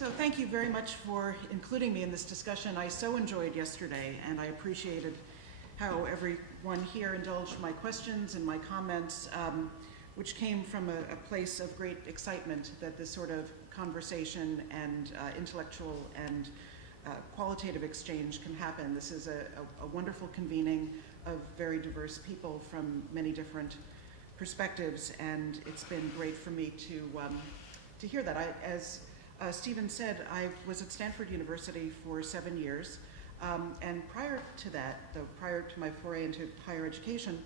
So thank you very much for including me in this discussion. I so enjoyed yesterday, and I appreciated how everyone here indulged my questions and my comments, which came from a place of great excitement that this sort of conversation and intellectual and qualitative exchange can happen. This is a wonderful convening of very diverse people from many different perspectives, and it's been great for me to hear that. As Stephen said, I was at Stanford University for 7 years, and prior to that, though prior to my foray into higher education,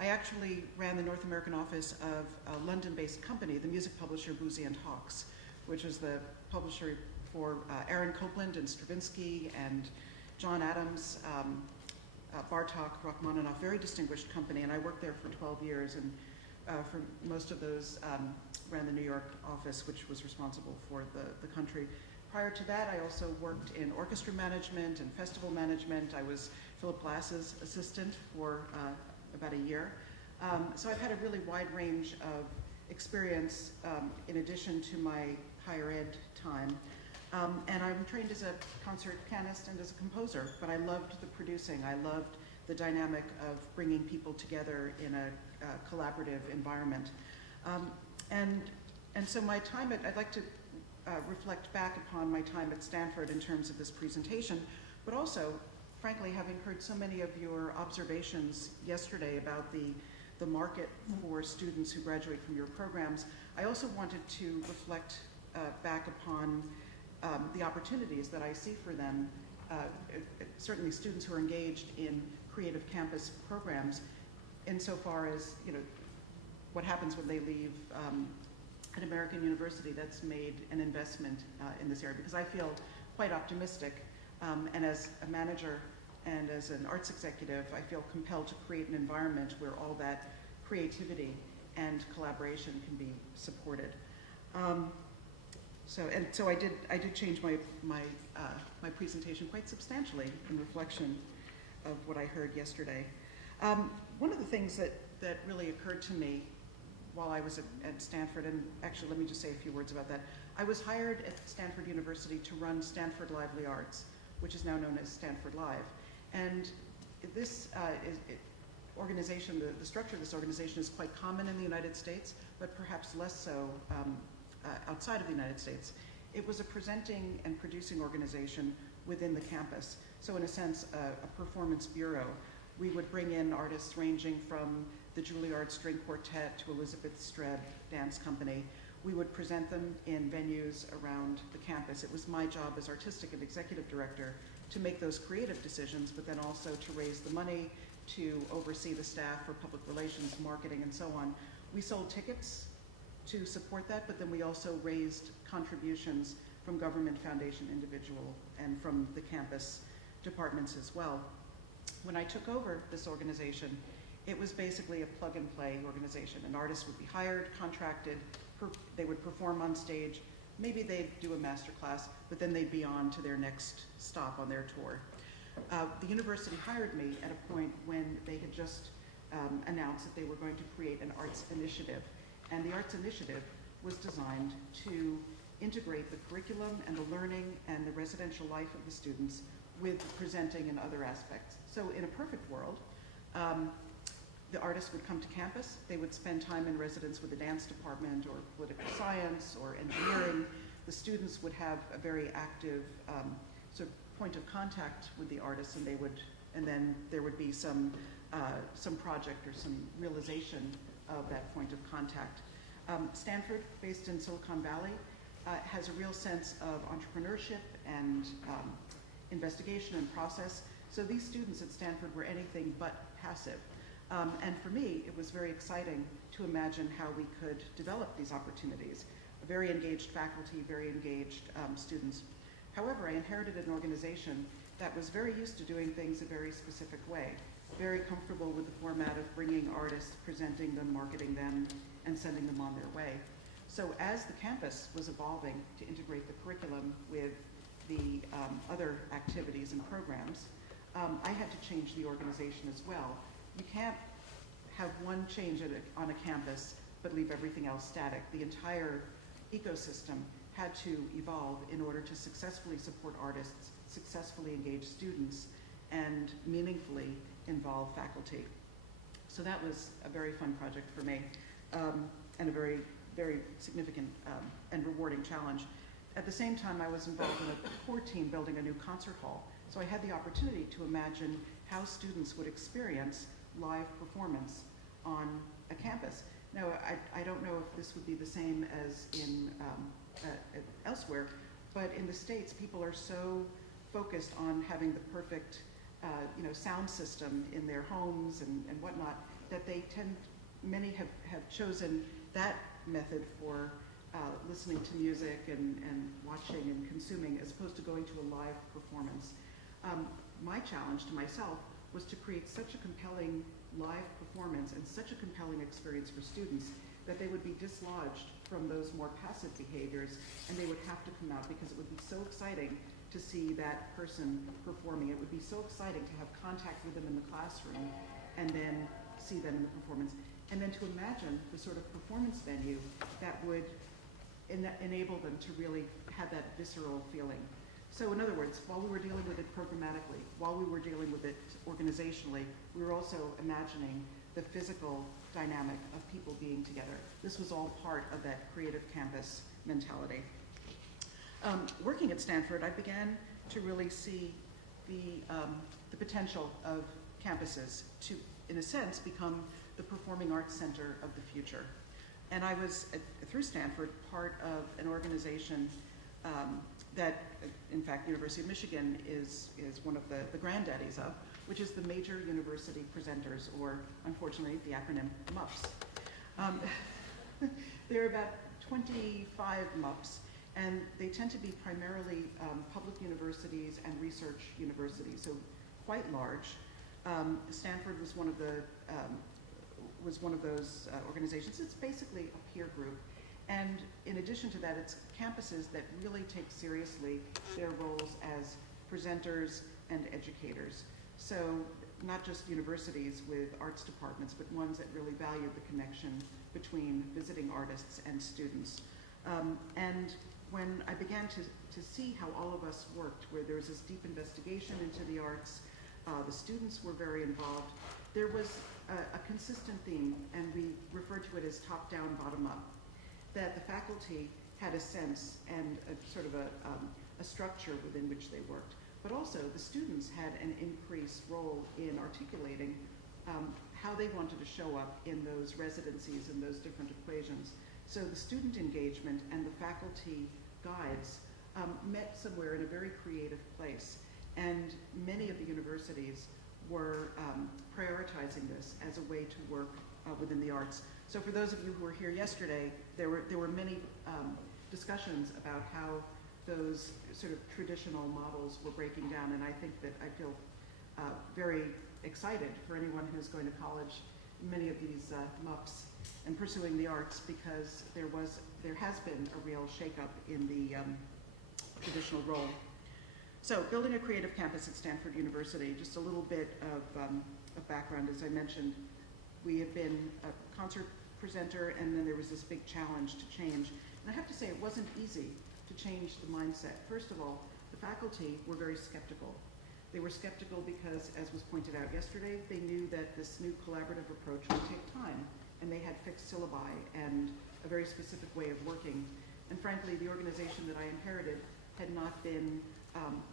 I actually ran the North American office of a London-based company, the music publisher Boozy and Hawkes, which is the publisher for Aaron Copland and Stravinsky and John Adams, Bartok, Rachmaninoff, very distinguished company, and I worked there for 12 years, and for most of those ran the New York office, which was responsible for the country. Prior to that, I also worked in orchestra management and festival management. I was Philip Glass's assistant for about a year. So I've had a really wide range of experience in addition to my higher ed time. And I'm trained as a concert pianist and as a composer, but I loved the producing. I loved the dynamic of bringing people together in a collaborative environment. And so my time I'd like to reflect back upon my time at Stanford in terms of this presentation, but also, frankly, having heard so many of your observations yesterday about the market for students who graduate from your programs, I also wanted to reflect back upon the opportunities that I see for them, certainly students who are engaged in creative campus programs, insofar as, what happens when they leave an American university that's made an investment in this area, because I feel quite optimistic, and as a manager and as an arts executive, I feel compelled to create an environment where all that creativity and collaboration can be supported. So I did change my presentation quite substantially in reflection of what I heard yesterday. One of the things that really occurred to me while I was at Stanford, and actually let me just say a few words about that. I was hired at Stanford University to run Stanford Lively Arts, which is now known as Stanford Live. And this organization, the structure of this organization is quite common in the United States, but perhaps less so outside of the United States. It was a presenting and producing organization within the campus. So in a sense, a performance bureau. We would bring in artists ranging from the Juilliard String Quartet to Elizabeth Streb Dance Company. We would present them in venues around the campus. It was my job as artistic and executive director to make those creative decisions, but then also to raise the money, to oversee the staff for public relations, marketing, and so on. We sold tickets to support that, but then we also raised contributions from government, foundation, individual, and from the campus departments as well. When I took over this organization, it was basically a plug-and-play organization. An artist would be hired, contracted, they would perform on stage, maybe they'd do a master class, but then they'd be on to their next stop on their tour. The university hired me at a point when they had just announced that they were going to create an arts initiative. And the arts initiative was designed to integrate the curriculum and the learning and the residential life of the students with presenting and other aspects. So in a perfect world, the artists would come to campus, they would spend time in residence with the dance department or political science or engineering. The students would have a very active sort of point of contact with the artists, and then there would be some project or some realization of that point of contact. Stanford, based in Silicon Valley, has a real sense of entrepreneurship and investigation and process. So these students at Stanford were anything but passive. And for me, it was very exciting to imagine how we could develop these opportunities. A very engaged faculty, very engaged students. However, I inherited an organization that was very used to doing things a very specific way, very comfortable with the format of bringing artists, presenting them, marketing them, and sending them on their way. So as the campus was evolving to integrate the curriculum with the other activities and programs, I had to change the organization as well. You can't have one change on a campus but leave everything else static. The entire ecosystem had to evolve in order to successfully support artists, successfully engage students, and meaningfully involve faculty. So that was a very fun project for me, and a very, very significant and rewarding challenge. At the same time, I was involved in a core team building a new concert hall. So I had the opportunity to imagine how students would experience live performance on a campus. Now, I don't know if this would be the same as in elsewhere, but in the States, people are so focused on having the perfect sound system in their homes and whatnot, that many have chosen that method for listening to music and watching and consuming, as opposed to going to a live performance. My challenge to myself was to create such a compelling live performance and such a compelling experience for students that they would be dislodged from those more passive behaviors, and they would have to come out, because it would be so exciting to see that person performing. It would be so exciting to have contact with them in the classroom and then see them in the performance. And then to imagine the sort of performance venue that would enable them to really have that visceral feeling. So in other words, while we were dealing with it programmatically, while we were dealing with it organizationally, we were also imagining the physical dynamic of people being together. This was all part of that creative campus mentality. Working at Stanford, I began to really see the potential of campuses to, in a sense, become the performing arts center of the future. And I was, through Stanford, part of an organization that, in fact, University of Michigan is one of the granddaddies of, which is the Major University Presenters, or unfortunately, the acronym MUPs. There are about 25 MUPs, and they tend to be primarily public universities and research universities, so quite large. Stanford was one of those organizations. It's basically a peer group. And in addition to that, it's campuses that really take seriously their roles as presenters and educators. So not just universities with arts departments, but ones that really value the connection between visiting artists and students. And when I began to see how all of us worked, where there was this deep investigation into the arts, the students were very involved, there was a consistent theme, and we referred to it as top-down, bottom-up, that the faculty had a sense and a sort of a structure within which they worked. But also the students had an increased role in articulating how they wanted to show up in those residencies and those different equations. So the student engagement and the faculty guides met somewhere in a very creative place. And many of the universities were prioritizing this as a way to work within the arts. So for those of you who were here yesterday, there were many discussions about how those sort of traditional models were breaking down, and I think that I feel very excited for anyone who's going to college in many of these MUPs and pursuing the arts, because there has been a real shakeup in the traditional role. So building a creative campus at Stanford University, just a little bit of background. As I mentioned, we have been a concert presenter, and then there was this big challenge to change. And I have to say, it wasn't easy to change the mindset. First of all, the faculty were very skeptical. They were skeptical because, as was pointed out yesterday, they knew that this new collaborative approach would take time, and they had fixed syllabi and a very specific way of working. And frankly, the organization that I inherited had not been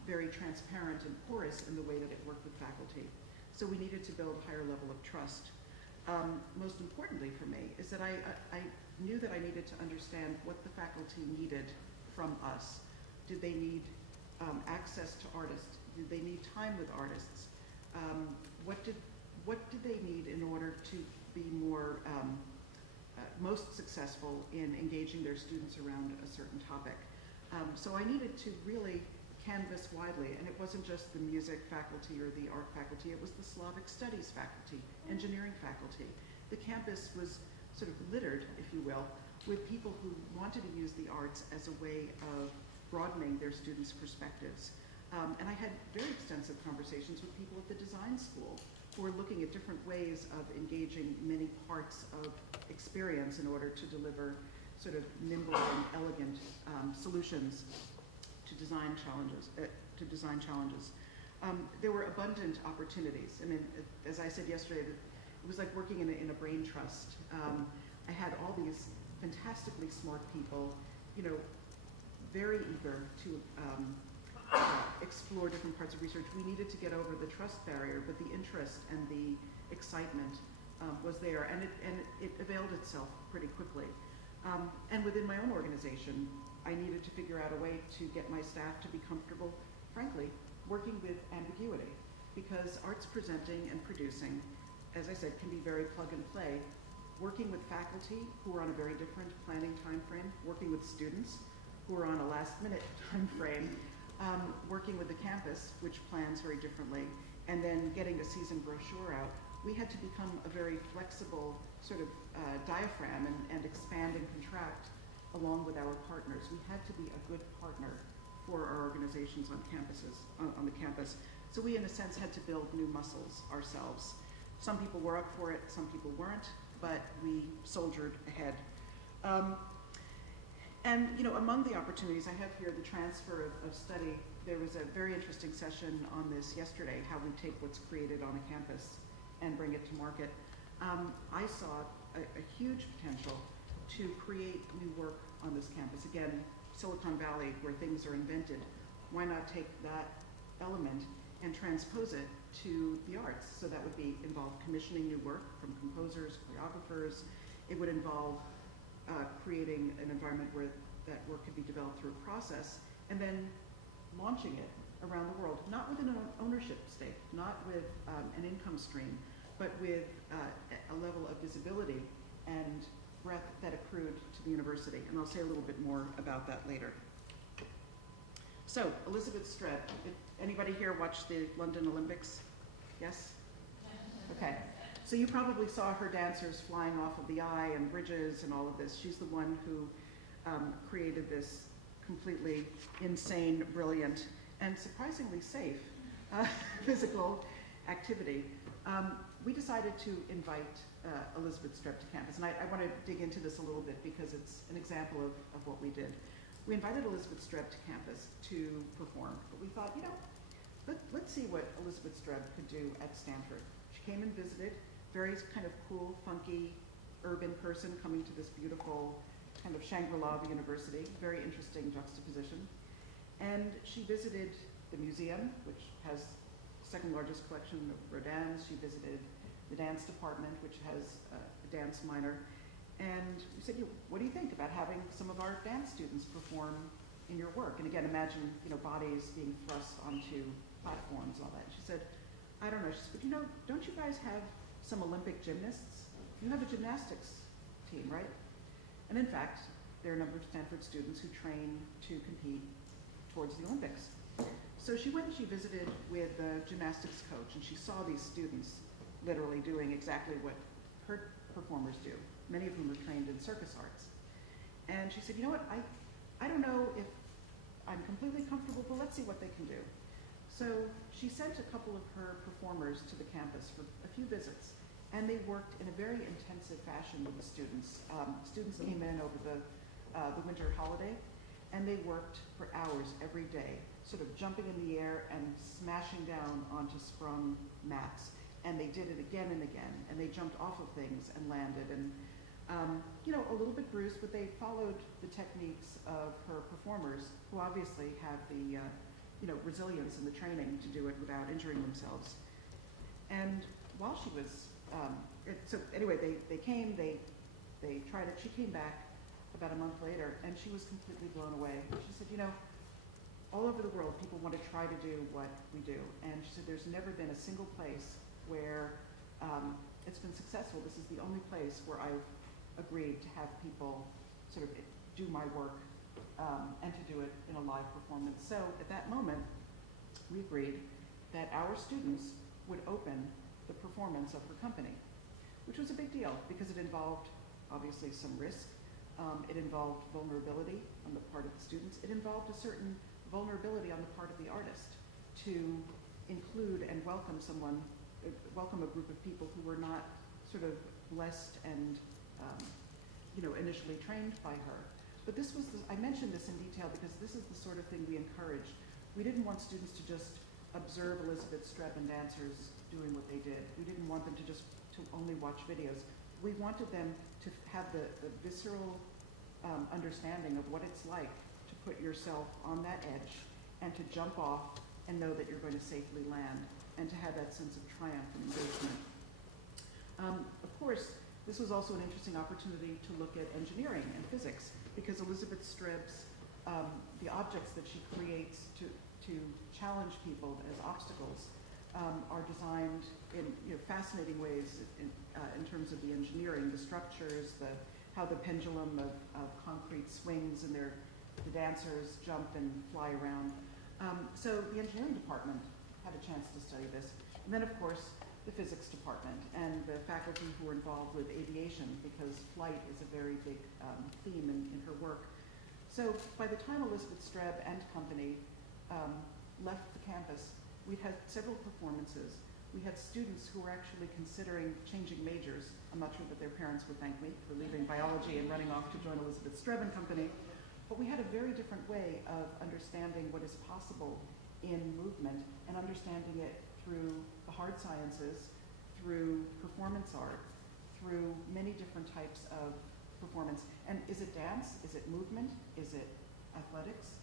very transparent and porous in the way that it worked with faculty. So we needed to build a higher level of trust. Most importantly for me is that I knew that I needed to understand what the faculty needed from us. Did they need access to artists? Did they need time with artists? What did they need in order to be most successful in engaging their students around a certain topic? So I needed to really canvas widely, and it wasn't just the music faculty or the art faculty, it was the Slavic studies faculty, engineering faculty. The campus was sort of littered, if you will, with people who wanted to use the arts as a way of broadening their students' perspectives. And I had very extensive conversations with people at the design school who were looking at different ways of engaging many parts of experience in order to deliver sort of nimble and elegant solutions to design challenges. There were abundant opportunities. I mean, as I said yesterday, it was like working in a brain trust. I had all these fantastically smart people, you know, very eager to explore different parts of research. We needed to get over the trust barrier, but the interest and the excitement was there, and it availed itself pretty quickly. And within my own organization, I needed to figure out a way to get my staff to be comfortable, frankly, working with ambiguity, because arts presenting and producing, as I said, can be very plug and play. Working with faculty who are on a very different planning time frame, working with students who are on a last minute time frame, working with the campus, which plans very differently, and then getting a season brochure out. We had to become a very flexible sort of diaphragm and expand and contract along with our partners. We had to be a good partner for our organizations on the campus. So we, in a sense, had to build new muscles ourselves. Some people were up for it, some people weren't, but we soldiered ahead. And you know, among the opportunities, I have here the transfer of study. There was a very interesting session on this yesterday, how we take what's created on a campus and bring it to market. I saw a huge potential to create new work on this campus. Again, Silicon Valley, where things are invented. Why not take that element and transpose it to the arts? So that would involve commissioning new work from composers, choreographers. It would involve creating an environment where that work could be developed through a process, and then launching it around the world, not with an ownership stake, not with an income stream, but with a level of visibility and breadth that accrued to the university. And I'll say a little bit more about that later. So, Elizabeth Streb, did anybody here watch the London Olympics? Yes? Okay. So you probably saw her dancers flying off of the eye and bridges and all of this. She's the one who created this completely insane, brilliant, and surprisingly safe physical activity. We decided to invite Elizabeth Streb to campus, and I want to dig into this a little bit because it's an example of what we did. We invited Elizabeth Streb to campus to perform, but we thought, you know, let's see what Elizabeth Streb could do at Stanford. She came and visited, very kind of cool, funky, urban person coming to this beautiful kind of Shangri-La of a university, very interesting juxtaposition. And she visited the museum, which has the second largest collection of Rodin's. She visited the dance department, which has a dance minor. And we said, what do you think about having some of our dance students perform in your work? And again, imagine, you know, bodies being thrust onto platforms and all that. She said, I don't know. She said, but you know, don't you guys have some Olympic gymnasts? You have a gymnastics team, right? And in fact, there are a number of Stanford students who train to compete towards the Olympics. So she went and she visited with the gymnastics coach, and she saw these students literally doing exactly what her performers do, many of whom are trained in circus arts. And she said, you know what, I don't know if I'm completely comfortable, but let's see what they can do. So she sent a couple of her performers to the campus for a few visits, and they worked in a very intensive fashion with the students. Students came in over the winter holiday, and they worked for hours every day, sort of jumping in the air and smashing down onto sprung mats. And they did it again and again, and they jumped off of things and landed, and you know, a little bit bruised, but they followed the techniques of her performers, who obviously have the you know, resilience and the training to do it without injuring themselves. And while she was, so anyway, they came, they tried it. She came back about a month later, and she was completely blown away. She said, you know, all over the world, people want to try to do what we do, and she said there's never been a single place where it's been successful. This is the only place where I've agreed to have people sort of do my work and to do it in a live performance. So at that moment, we agreed that our students would open the performance of her company, which was a big deal because it involved obviously some risk. It involved vulnerability on the part of the students. It involved a certain vulnerability on the part of the artist to include and welcome a group of people who were not sort of blessed and initially trained by her. But this was, I mentioned this in detail because this is the sort of thing we encouraged. We didn't want students to just observe Elizabeth Streb and dancers doing what they did. We didn't want them to only watch videos. We wanted them to have the visceral understanding of what it's like to put yourself on that edge and to jump off and know that you're going to safely land and to have that sense of triumph and engagement. Of course, this was also an interesting opportunity to look at engineering and physics because Elizabeth Streb's, the objects that she creates to challenge people as obstacles are designed in fascinating ways in terms of the engineering, the structures, how the pendulum of concrete swings and the dancers jump and fly around. So the engineering department had a chance to study this. And then, of course, the physics department and the faculty who were involved with aviation because flight is a very big theme in her work. So by the time Elizabeth Streb and company left the campus, we'd had several performances. We had students who were actually considering changing majors. I'm not sure that their parents would thank me for leaving biology and running off to join Elizabeth Streb and company. But we had a very different way of understanding what is possible in movement and understanding it through the hard sciences, through performance art, through many different types of performance. And is it dance? Is it movement? Is it athletics?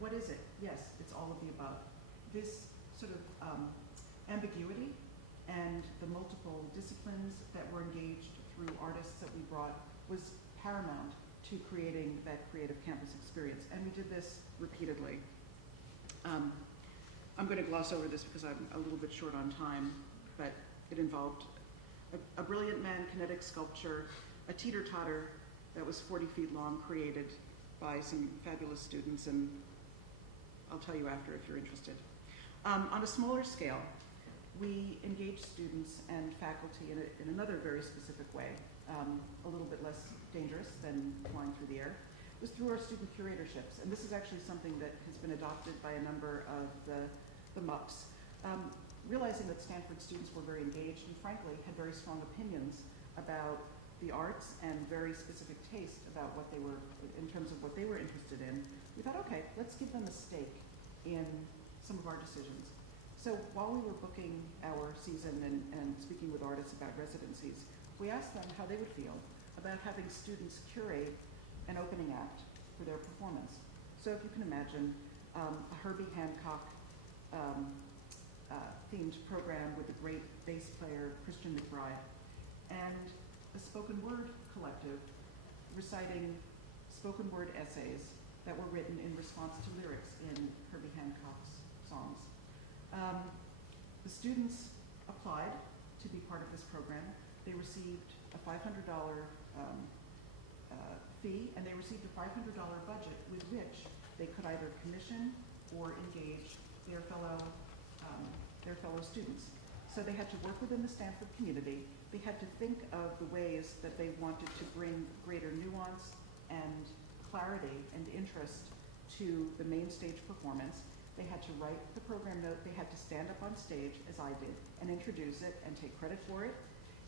What is it? Yes, it's all of the above. This sort of ambiguity and the multiple disciplines that were engaged through artists that we brought was paramount to creating that creative campus experience. And we did this repeatedly. I'm going to gloss over this because I'm a little bit short on time, but it involved a brilliant man-kinetic sculpture, a teeter-totter that was 40 feet long, created by some fabulous students, and I'll tell you after if you're interested. On a smaller scale, we engaged students and faculty in another very specific way, a little bit less dangerous than flying through the air. It was through our student curatorships, and this is actually something that has been adopted by a number of the MUPs. Realizing that Stanford students were very engaged and frankly had very strong opinions about the arts and very specific taste about what they were, in terms of what they were interested in, we thought, okay, let's give them a stake in some of our decisions. So while we were booking our season and speaking with artists about residencies, we asked them how they would feel about having students curate an opening act for their performance. So if you can imagine a Herbie Hancock themed program with the great bass player Christian McBride and a spoken word collective reciting spoken word essays that were written in response to lyrics in Herbie Hancock's songs. The students applied to be part of this program. They received a $500 fee, and they received a $500 budget with which they could either commission or engage their fellow students. So they had to work within the Stanford community. They had to think of the ways that they wanted to bring greater nuance and clarity and interest to the main stage performance. They had to write the program note. They had to stand up on stage, as I did, and introduce it and take credit for it.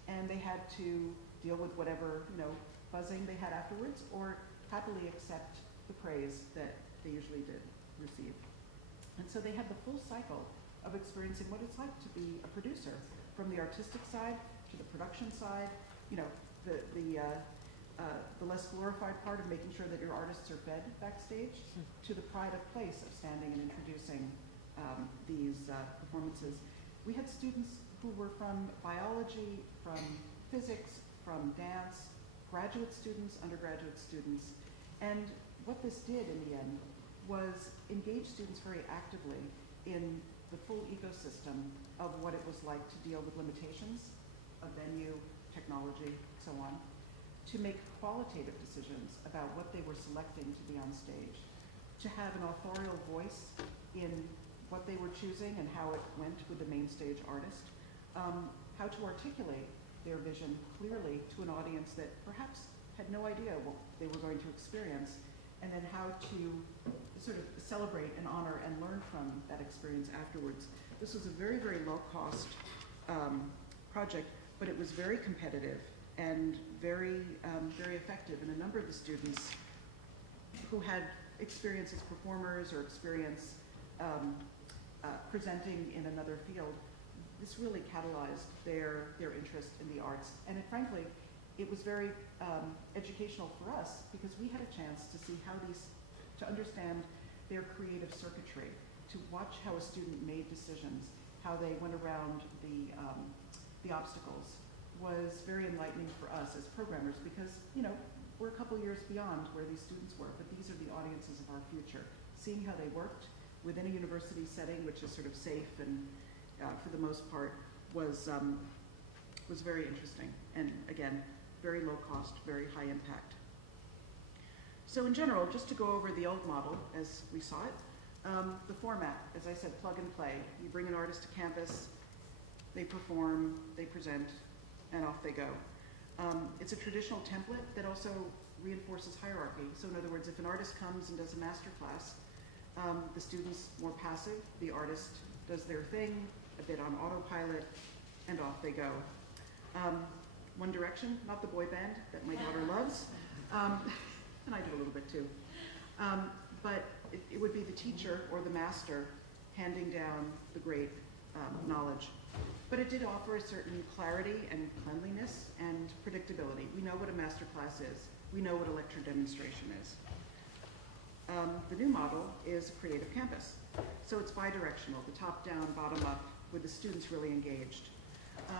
And they had to deal with whatever buzzing they had afterwards, or happily accept the praise that they usually did receive. And so they had the full cycle of experiencing what it's like to be a producer, from the artistic side to the production side, the less glorified part of making sure that your artists are fed backstage, to the pride of place of standing and introducing these performances. We had students who were from biology, from physics, from dance, graduate students, undergraduate students. And what this did in the end was engage students very actively in the full ecosystem of what it was like to deal with limitations of venue, technology, so on, to make qualitative decisions about what they were selecting to be on stage, to have an authorial voice in what they were choosing and how it went with the main stage artist, how to articulate their vision clearly to an audience that perhaps had no idea what they were going to experience, and then how to sort of celebrate and honor and learn from that experience afterwards. This was a very, very low-cost project, but it was very competitive. and very, very effective. And a number of the students who had experience as performers or experience presenting in another field, this really catalyzed their interest in the arts. And frankly, it was very educational for us because we had a chance to see to understand their creative circuitry, to watch how a student made decisions, how they went around the obstacles, was very enlightening for us as programmers because, we're a couple years beyond where these students were, but these are the audiences of our future. Seeing how they worked within a university setting, which is sort of safe and, for the most part, was very interesting. And again, very low cost, very high impact. So in general, just to go over the old model as we saw it, the format, as I said, plug and play. You bring an artist to campus, they perform, they present, and off they go. It's a traditional template that also reinforces hierarchy. So in other words, if an artist comes and does a master class, the student's more passive, the artist does their thing, a bit on autopilot, and off they go. One Direction, not the boy band that my daughter loves, and I do a little bit too. But it would be the teacher or the master handing down the great knowledge. But it did offer a certain clarity and cleanliness and predictability. We know what a master class is. We know what a lecture demonstration is. The new model is a creative campus. So it's bi-directional, the top down, bottom up, with the students really engaged.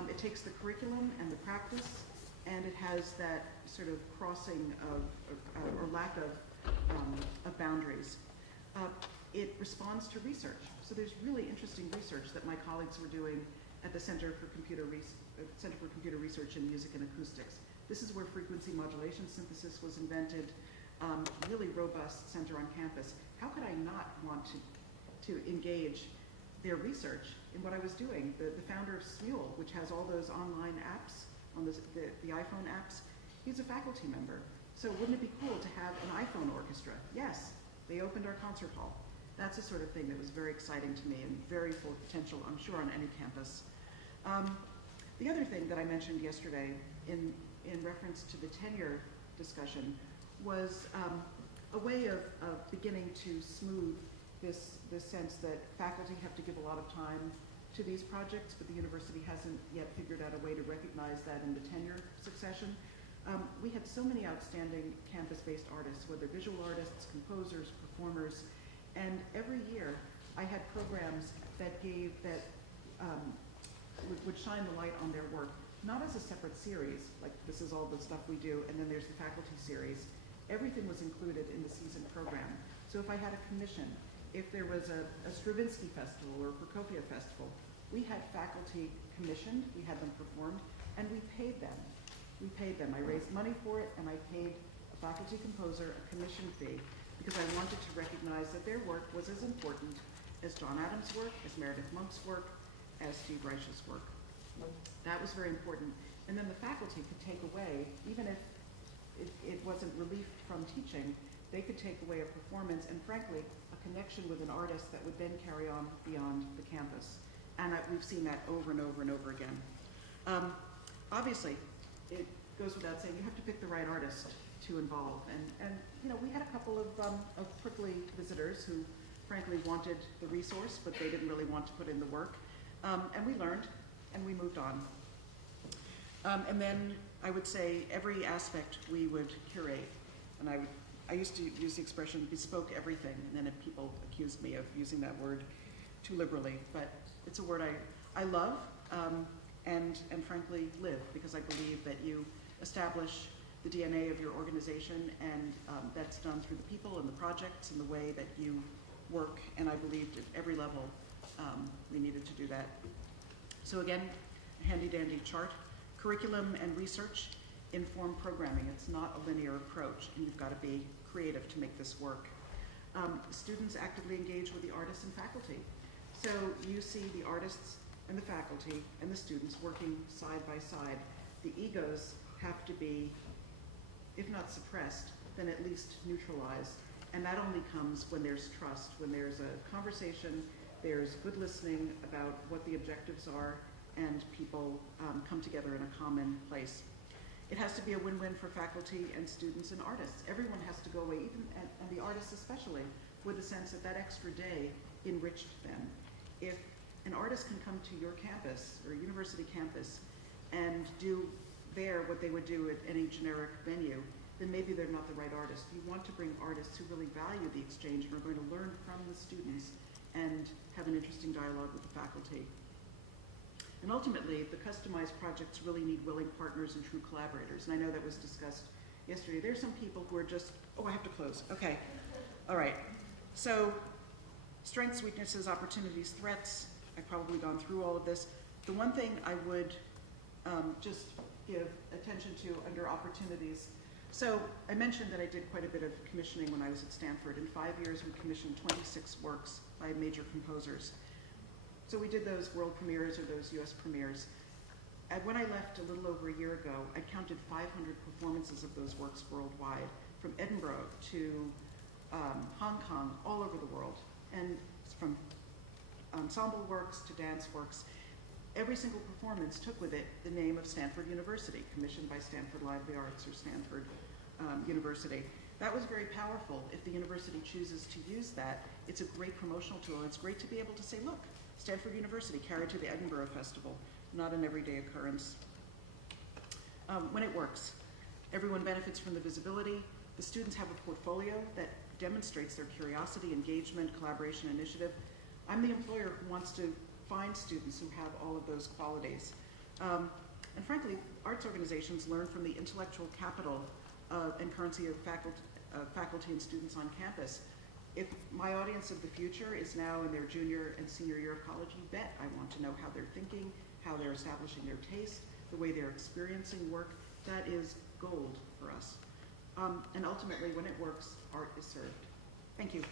It takes the curriculum and the practice, and it has that sort of crossing of, or lack of boundaries. It responds to research. So there's really interesting research that my colleagues were doing at the Center for Computer Research in Music and Acoustics. This is where frequency modulation synthesis was invented, really robust center on campus. How could I not want to engage their research in what I was doing? The founder of Smule, which has all those online apps, on the iPhone apps, he's a faculty member. So wouldn't it be cool to have an iPhone orchestra? Yes, they opened our concert hall. That's the sort of thing that was very exciting to me and very full of potential, I'm sure, on any campus. The other thing that I mentioned yesterday in reference to the tenure discussion was a way of beginning to smooth this sense that faculty have to give a lot of time to these projects, but the university hasn't yet figured out a way to recognize that in the tenure succession. We had so many outstanding campus-based artists, whether visual artists, composers, performers, and every year I had programs that would shine the light on their work, not as a separate series, like this is all the stuff we do, and then there's the faculty series. Everything was included in the season program. So if I had a commission, if there was a Stravinsky festival or a Prokofiev festival, we had faculty commissioned, we had them performed, and we paid them. We paid them. I raised money for it, and I paid a faculty composer a commission fee because I wanted to recognize that their work was as important as John Adams' work, as Meredith Monk's work, as Steve Reich's work. That was very important. And then the faculty could take away, even if it wasn't relief from teaching, they could take away a performance and, frankly, a connection with an artist that would then carry on beyond the campus. And we've seen that over and over and over again. Obviously, it goes without saying, you have to pick the right artist to involve. And we had a couple of prickly visitors who, frankly, wanted the resource, but they didn't really want to put in the work. And we learned, and we moved on. And then I would say every aspect we would curate. And I used to use the expression bespoke everything, and then people accused me of using that word too liberally. But it's a word I love and frankly live, because I believe that you establish the DNA of your organization, and that's done through the people and the projects and the way that you work. And I believed at every level we needed to do that. So again, a handy-dandy chart. Curriculum and research inform programming. It's not a linear approach, and you've got to be creative to make this work. Students actively engage with the artists and faculty. So you see the artists and the faculty and the students working side by side. The egos have to be, if not suppressed, then at least neutralized. And that only comes when there's trust, when there's a conversation, there's good listening about what the objectives are, and people come together in a common place. It has to be a win-win for faculty and students and artists. Everyone has to go away, even and the artists especially, with the sense that that extra day enriched them. If an artist can come to your campus or university campus and do there what they would do at any generic venue, then maybe they're not the right artist. You want to bring artists who really value the exchange and are going to learn from the students and have an interesting dialogue with the faculty. And ultimately, the customized projects really need willing partners and true collaborators. And I know that was discussed yesterday. There's some people who are just, oh, I have to close. Okay. All right. So, strengths, weaknesses, opportunities, threats. I've probably gone through all of this. The one thing I would just give attention to under opportunities. So I mentioned that I did quite a bit of commissioning when I was at Stanford. In 5 years, we commissioned 26 works by major composers. So we did those world premieres or those US premieres. And when I left a little over a year ago, I counted 500 performances of those works worldwide, from Edinburgh to Hong Kong, all over the world. And from ensemble works to dance works. Every single performance took with it the name of Stanford University, commissioned by Stanford Library Arts or Stanford University. That was very powerful. If the university chooses to use that, it's a great promotional tool. It's great to be able to say, look, Stanford University carried to the Edinburgh Festival, not an everyday occurrence. When it works, everyone benefits from the visibility. The students have a portfolio that demonstrates their curiosity, engagement, collaboration, initiative. I'm the employer who wants to find students who have all of those qualities. And frankly, arts organizations learn from the intellectual capital and currency of faculty and students on campus. If my audience of the future is now in their junior and senior year of college, you bet I want to know how they're thinking, how they're establishing their taste, the way they're experiencing work. That is gold for us. And ultimately, when it works, art is served. Thank you.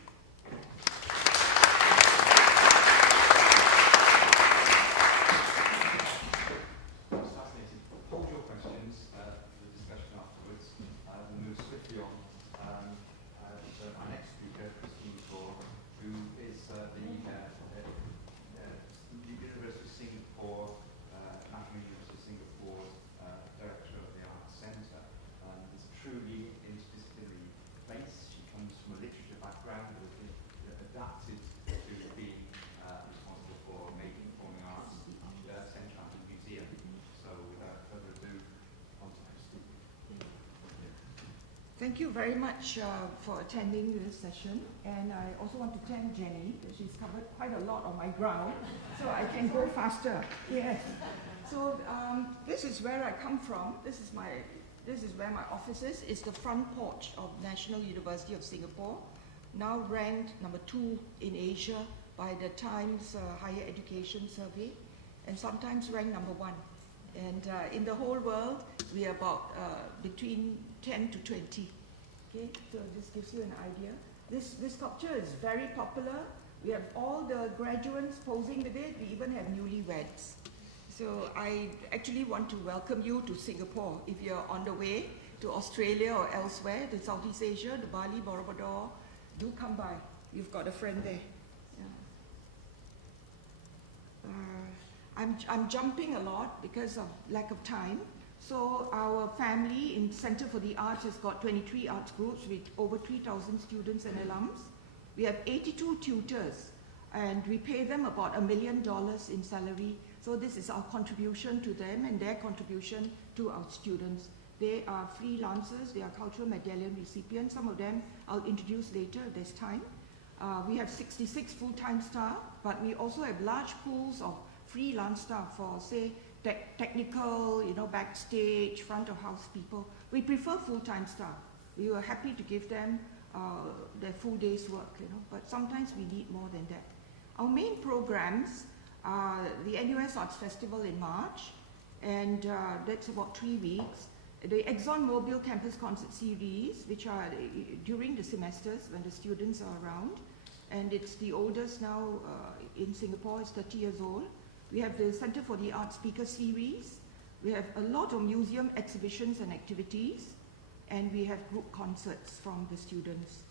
Thank you very much for attending this session, and I also want to thank Jenny, because she's covered quite a lot on my ground, so I can go faster. Yes. So this is where I come from. This is where my office is. It's the front porch of National University of Singapore, now ranked number 2 in Asia by the Times Higher Education Survey, and sometimes ranked number 1. And in the whole world, we are about between 10 to 20. Okay, so this gives you an idea. This sculpture is very popular. We have all the graduates posing with it. We even have newlyweds. So I actually want to welcome you to Singapore. If you're on the way to Australia or elsewhere, to Southeast Asia, to Bali, Borobudur, do come by. You've got a friend there. Yeah. I'm jumping a lot because of lack of time. So our family in Center for the Arts has got 23 arts groups with over 3,000 students and alums. We have 82 tutors, and we pay them about $1 million in salary. So this is our contribution to them and their contribution to our students. They are freelancers, they are cultural medallion recipients. Some of them I'll introduce later if there's time. We have 66 full-time staff, but we also have large pools of freelance staff for, say, technical, backstage, front of house people. We prefer full-time staff. We were happy to give them their full day's work, but sometimes we need more than that. Our main programs are the NUS Arts Festival in March, and that's about 3 weeks. The ExxonMobil Campus Concert Series, which are during the semesters when the students are around, and it's the oldest now in Singapore. It's 30 years old. We have the Center for the Arts Speaker Series. We have a lot of museum exhibitions and activities, and we have group concerts from the students.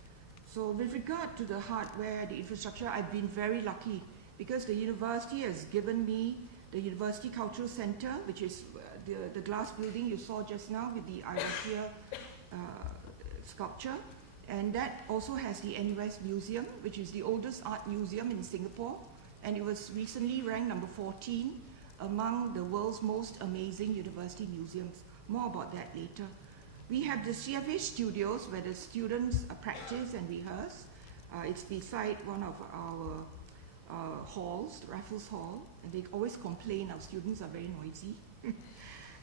So with regard to the hardware, the infrastructure, I've been very lucky because the university has given me the University Cultural Center, which is the glass building you saw just now with the Iraqia sculpture. And that also has the NUS Museum, which is the oldest art museum in Singapore. And it was recently ranked number 14 among the world's most amazing university museums. More about that later. We have the CFA studios where the students practice and rehearse. It's beside one of our halls, Raffles Hall, and they always complain our students are very noisy.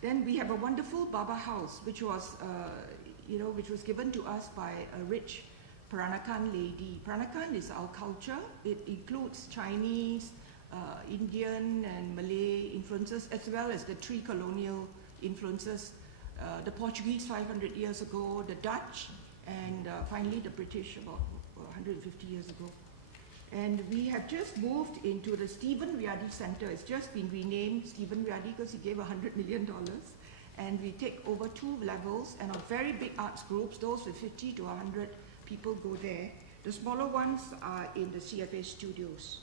Then we have a wonderful Baba house, which was, which was given to us by a rich Peranakan lady. Peranakan is our culture. It includes Chinese, Indian and Malay influences, as well as the three colonial influences. The Portuguese 500 years ago, the Dutch, and finally the British about 150 years ago. And we have just moved into the Stephen Riadi Center. It's just been renamed Stephen Riadi because he gave $100 million. And we take over 2 levels, and our very big arts groups, those with 50 to 100 people go there. The smaller ones are in the CFA studios.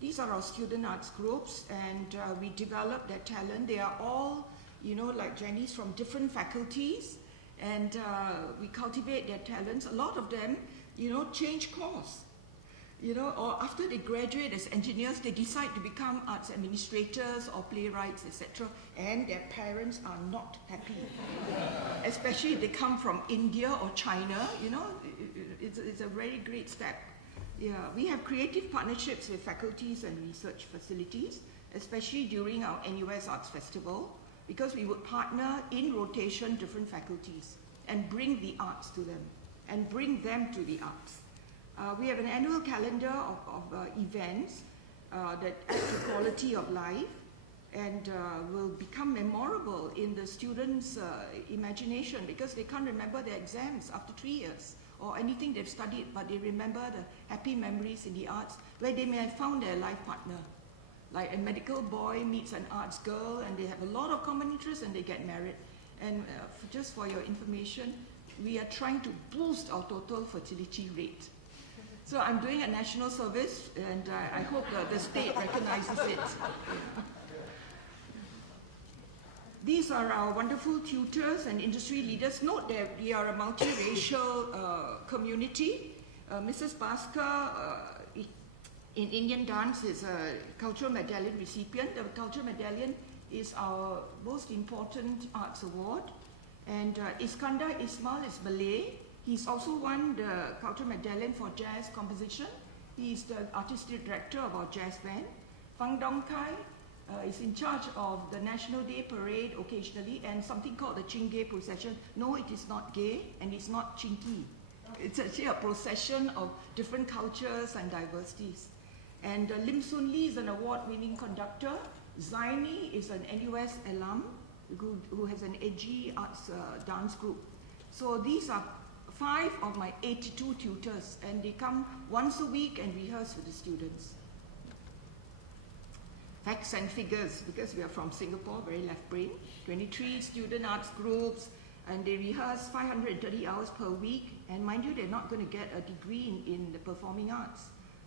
These are our student arts groups, and we develop their talent. They are all, like Jenny's, from different faculties, and we cultivate their talents. A lot of them, change course. Or after they graduate as engineers, they decide to become arts administrators or playwrights, etc. And their parents are not happy. Especially if they come from India or China, it's a very great step. Yeah, we have creative partnerships with faculties and research facilities, especially during our NUS Arts Festival, because we would partner in rotation different faculties and bring the arts to them and bring them to the arts. We have an annual calendar of events that add to quality of life and will become memorable in the students' imagination because they can't remember their exams after 3 years or anything they've studied, but they remember the happy memories in the arts where they may have found their life partner. Like a medical boy meets an arts girl and they have a lot of common interests and they get married. And just for your information, we are trying to boost our total fertility rate. So I'm doing a national service, and I hope the state recognizes it. These are our wonderful tutors and industry leaders. Note that we are a multiracial community. Mrs. Bhaskar in Indian dance is a cultural medallion recipient. The cultural medallion is our most important arts award. And Iskandar Ismail is Malay. He's also won the Cultural Medallion for Jazz Composition. He's the artistic director of our jazz band. Fang Dong Kai is in charge of the National Day Parade occasionally and something called the Chingay Procession. No, it is not gay and it's not chinky. It's actually a procession of different cultures and diversities. And Lim Soon Lee is an award-winning conductor. Zaini is an NUS alum who has an edgy arts dance group. So these are 5 of my 82 tutors, and they come once a week and rehearse with the students. Facts and figures, because we are from Singapore, very left brain. 23 student arts groups, and they rehearse 530 hours per week. And mind you, they're not going to get a degree in the performing arts.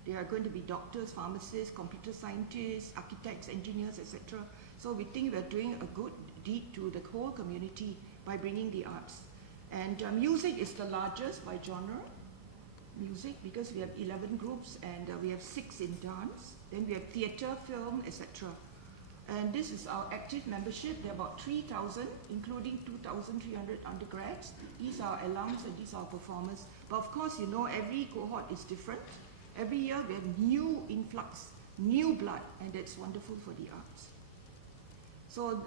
They are going to be doctors, pharmacists, computer scientists, architects, engineers, etc. So we think we're doing a good deed to the whole community by bringing the arts. And music is the largest by genre, music, because we have 11 groups and we have 6 in dance. Then we have theatre, film, etc. And this is our active membership. There are about 3,000, including 2,300 undergrads. These are alums and these are performers. But of course, every cohort is different. Every year we have new influx, new blood, and that's wonderful for the arts. So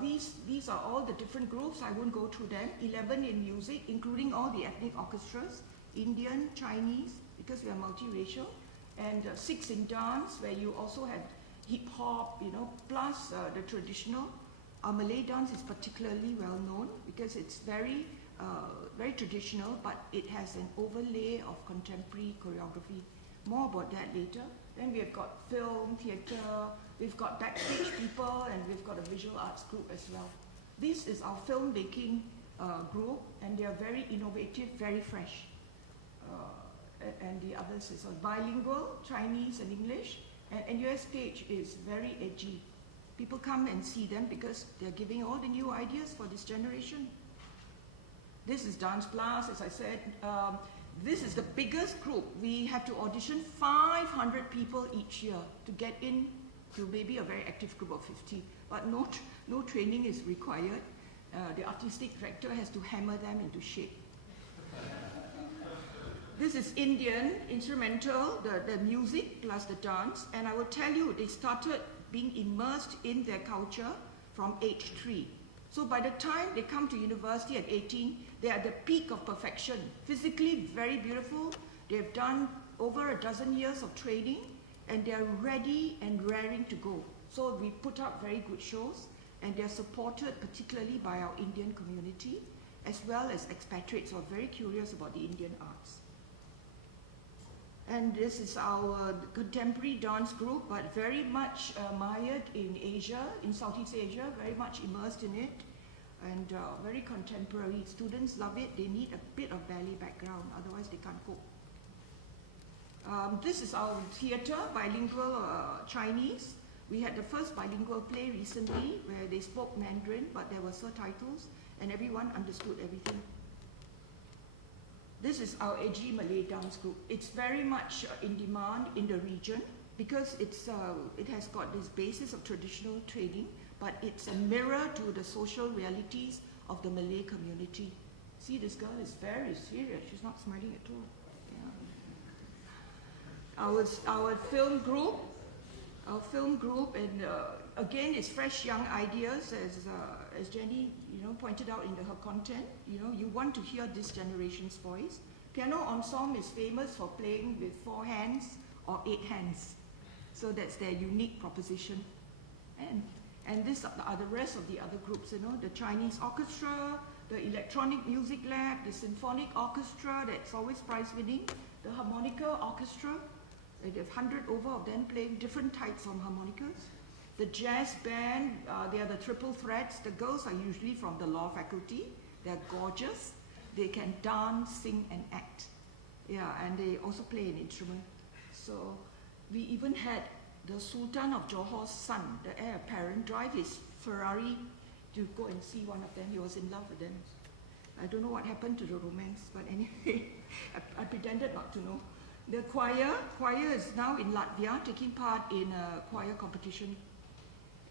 these are all the different groups. I won't go through them. 11 in music, including all the ethnic orchestras, Indian, Chinese, because we are multiracial, and 6 in dance, where you also have hip hop, plus the traditional. Our Malay dance is particularly well known because it's very traditional, but it has an overlay of contemporary choreography. More about that later. Then we have got film, theatre, we've got backstage people, and we've got a visual arts group as well. This is our filmmaking group, and they are very innovative, very fresh. And the others is bilingual, Chinese and English, and NUS stage is very edgy. People come and see them because they're giving all the new ideas for this generation. This is Dance Plus, as I said. This is the biggest group. We have to audition 500 people each year to get in to maybe a very active group of 50. But no training is required. The artistic director has to hammer them into shape. This is Indian instrumental, the music plus the dance. And I will tell you, they started being immersed in their culture from age 3. So by the time they come to university at 18, they are at the peak of perfection. Physically very beautiful. They've done over a dozen years of training and they're ready and raring to go. So we put up very good shows and they're supported particularly by our Indian community as well as expatriates who are very curious about the Indian arts. And this is our contemporary dance group, but very much mired in Asia, in Southeast Asia, very much immersed in it, and very contemporary. Students love it. They need a bit of ballet background, otherwise they can't cope. This is our theatre, bilingual Chinese. We had the first bilingual play recently where they spoke Mandarin, but there were subtitles, and everyone understood everything. This is our AG Malay dance group. It's very much in demand in the region because it has got this basis of traditional training, but it's a mirror to the social realities of the Malay community. See, this girl is very serious. She's not smiling at all. Yeah. Our film group, and again, it's fresh young ideas, as Jenny, pointed out in her content. You want to hear this generation's voice. Piano ensemble is famous for playing with 4 hands or 8 hands, so that's their unique proposition. And this are the rest of the other groups. The Chinese orchestra, the electronic music lab, the symphonic orchestra that's always prize-winning, the harmonica orchestra. They have 100 over of them playing different types of harmonicas. The jazz band, they are the triple threats. The girls are usually from the law faculty. They're gorgeous. They can dance, sing, and act. Yeah, and they also play an instrument. So we even had the Sultan of Johor's son, the heir apparent, drive his Ferrari to go and see one of them. He was in love with them. I don't know what happened to the romance, but anyway, I pretended not to know. The choir is now in Latvia, taking part in a choir competition.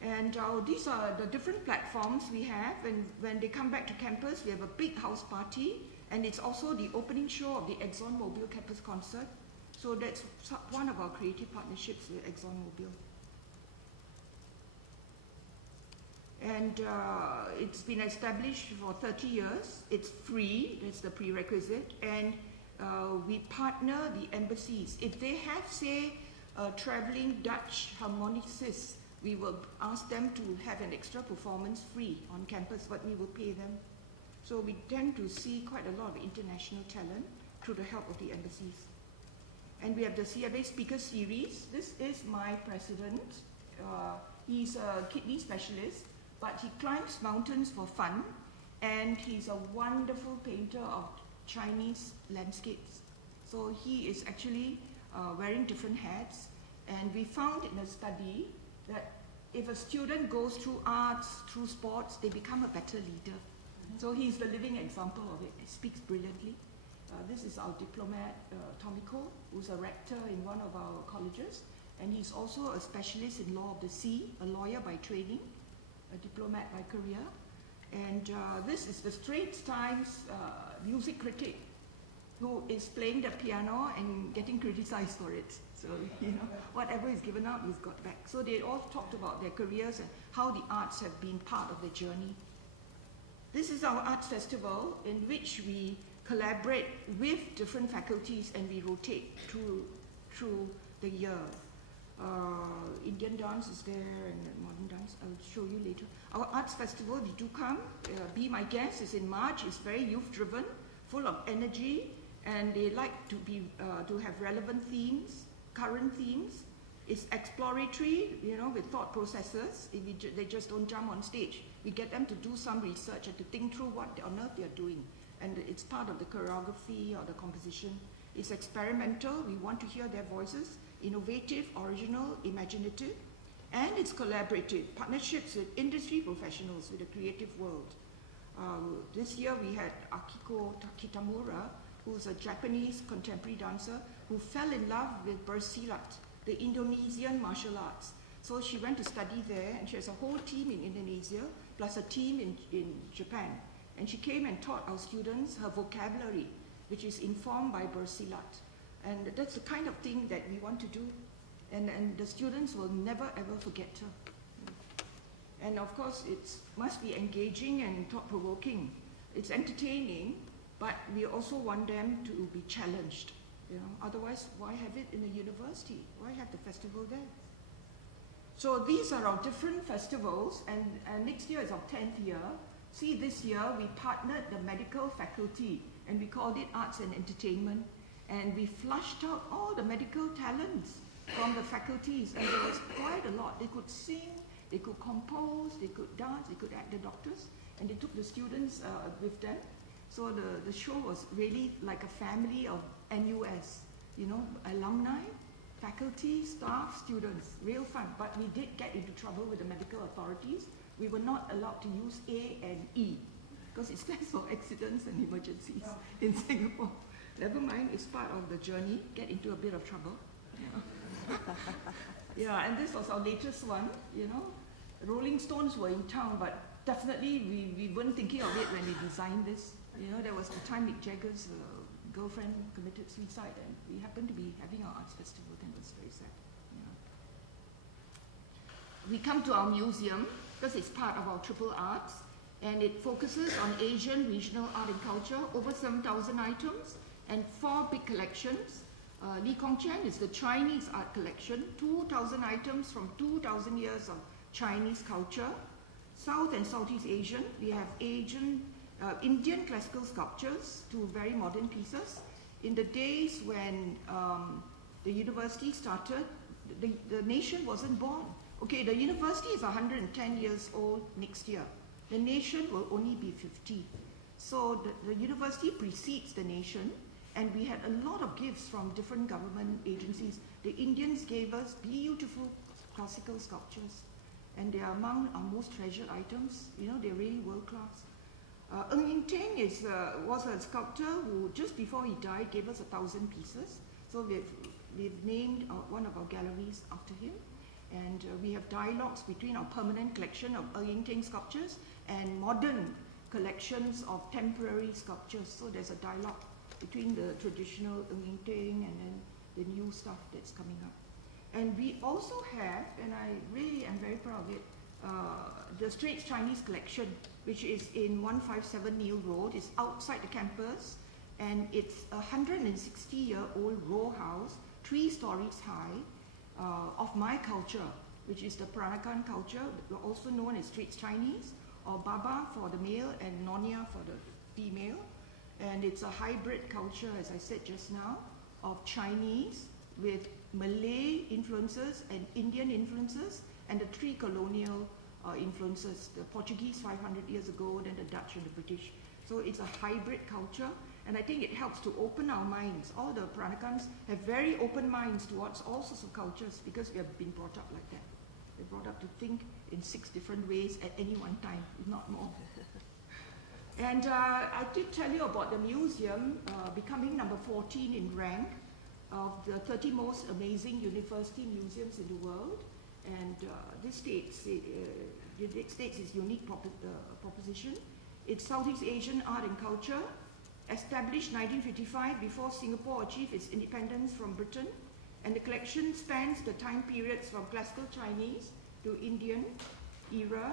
And these are the different platforms we have, and when they come back to campus, we have a big house party, and it's also the opening show of the ExxonMobil campus concert. So that's one of our creative partnerships with ExxonMobil. And it's been established for 30 years. It's free, that's the prerequisite, and we partner the embassies. If they have, say, a traveling Dutch harmonicist, we will ask them to have an extra performance free on campus, but we will pay them. So we tend to see quite a lot of international talent through the help of the embassies. And we have the CFA Speaker Series. This is my president. He's a kidney specialist, but he climbs mountains for fun, and he's a wonderful painter of Chinese landscapes. So he is actually wearing different hats, and we found in a study that if a student goes through arts, through sports, they become a better leader. So he's the living example of it. He speaks brilliantly. This is our diplomat, Tomiko, who's a rector in one of our colleges, and he's also a specialist in law of the sea, a lawyer by training, a diplomat by career. And this is the Straits Times music critic who is playing the piano and getting criticized for it. So, whatever is given out, he's got back. So they all talked about their careers and how the arts have been part of their journey. This is our arts festival in which we collaborate with different faculties and we rotate through the year. Indian dance is there and modern dance. I'll show you later. Our arts festival, if you do come, Be My Guest, is in March. It's very youth-driven, full of energy, and they like to have relevant themes, current themes. It's exploratory, with thought processes. They just don't jump on stage. We get them to do some research and to think through what on earth they're doing. And it's part of the choreography or the composition. It's experimental. We want to hear their voices, innovative, original, imaginative. And it's collaborative, partnerships with industry professionals, with the creative world. This year we had Akiko Kitamura, who's a Japanese contemporary dancer who fell in love with bersilat, the Indonesian martial arts. So she went to study there, and she has a whole team in Indonesia, plus a team in Japan. And she came and taught our students her vocabulary, which is informed by bersilat. And that's the kind of thing that we want to do. And the students will never ever forget her. And of course, it must be engaging and thought-provoking. It's entertaining, but we also want them to be challenged. Otherwise, why have it in a university? Why have the festival there? So these are our different festivals, and next year is our 10th year. See, this year we partnered the medical faculty, and we called it Arts and Entertainment, and we flushed out all the medical talents from the faculties, and there was quite a lot. They could sing, they could compose, they could dance, they could act the doctors, and they took the students with them. So the show was really like a family of NUS, alumni, faculty, staff, students, real fun. But we did get into trouble with the medical authorities. We were not allowed to use A and E, because it stands for accidents and emergencies in Singapore. Never mind, it's part of the journey, get into a bit of trouble. Yeah, and this was our latest one, Rolling Stones were in town, but definitely we weren't thinking of it when we designed this. There was the time Mick Jagger's girlfriend committed suicide, and we happened to be having our arts festival, and it was very sad. We come to our museum, because it's part of our triple arts, and it focuses on Asian regional art and culture, over 7,000 items, and 4 big collections. Lee Kong Chian is the Chinese art collection, 2,000 items from 2,000 years of Chinese culture. South and Southeast Asian, we have Indian classical sculptures to very modern pieces. In the days when the university started, the nation wasn't born. Okay, the university is 110 years old next year. The nation will only be 50. So the university precedes the nation, and we had a lot of gifts from different government agencies. The Indians gave us beautiful classical sculptures, and they are among our most treasured items. They're really world-class. Ng Eng Teng was a sculptor who, just before he died, gave us 1,000 pieces. So we've named one of our galleries after him. And we have dialogues between our permanent collection of Ng Eng Teng sculptures and modern collections of temporary sculptures. So there's a dialogue between the traditional Ng Eng Teng and then the new stuff that's coming up. And we also have, and I really am very proud of it, the Straits Chinese collection, which is in 157 Neil Road. It's outside the campus, and it's a 160-year-old row house, 3 stories high, of my culture, which is the Peranakan culture, also known as Straits Chinese, or Baba for the male and Nonya for the female. And it's a hybrid culture, as I said just now, of Chinese with Malay influences and Indian influences, and the 3 colonial influences, the Portuguese 500 years ago, then the Dutch and the British. So it's a hybrid culture, and I think it helps to open our minds. All the Peranakans have very open minds towards all sorts of cultures, because we have been brought up like that. We're brought up to think in 6 different ways at any one time, if not more. And I did tell you about the museum becoming number 14 in rank of the 30 most amazing university museums in the world. And this states its unique proposition. It's Southeast Asian art and culture, established 1955 before Singapore achieved its independence from Britain. And the collection spans the time periods from classical Chinese to Indian era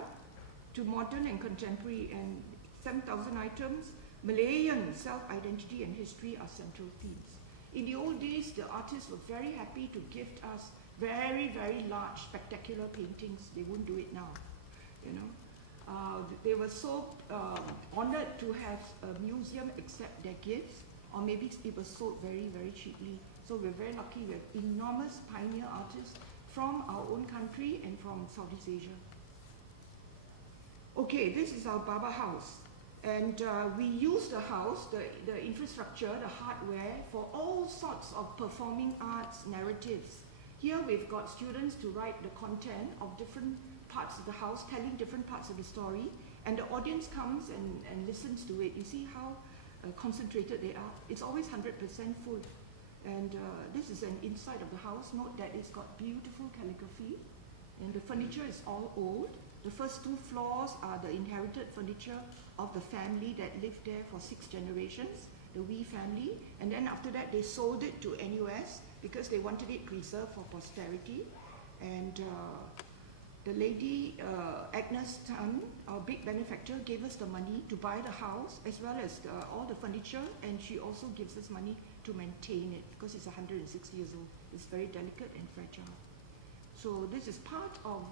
to modern and contemporary, and 7,000 items. Malayan self-identity and history are central themes. In the old days, the artists were very happy to gift us very, very large, spectacular paintings. They wouldn't do it now, They were so honored to have a museum accept their gifts, or maybe it was sold very, very cheaply. So we're very lucky. We have enormous pioneer artists from our own country and from Southeast Asia. Okay, this is our Baba house. And we use the house, the infrastructure, the hardware, for all sorts of performing arts narratives. Here we've got students to write the content of different parts of the house, telling different parts of the story, and the audience comes and listens to it. You see how concentrated they are. It's always 100% full. And this is an inside of the house. Note that it's got beautiful calligraphy, and the furniture is all old. The first 2 floors are the inherited furniture of the family that lived there for 6 generations, the Wee family. And then after that, they sold it to NUS because they wanted it preserved for posterity. And the lady, Agnes Tan, our big benefactor, gave us the money to buy the house as well as all the furniture, and she also gives us money to maintain it because it's 160 years old. It's very delicate and fragile. So this is part of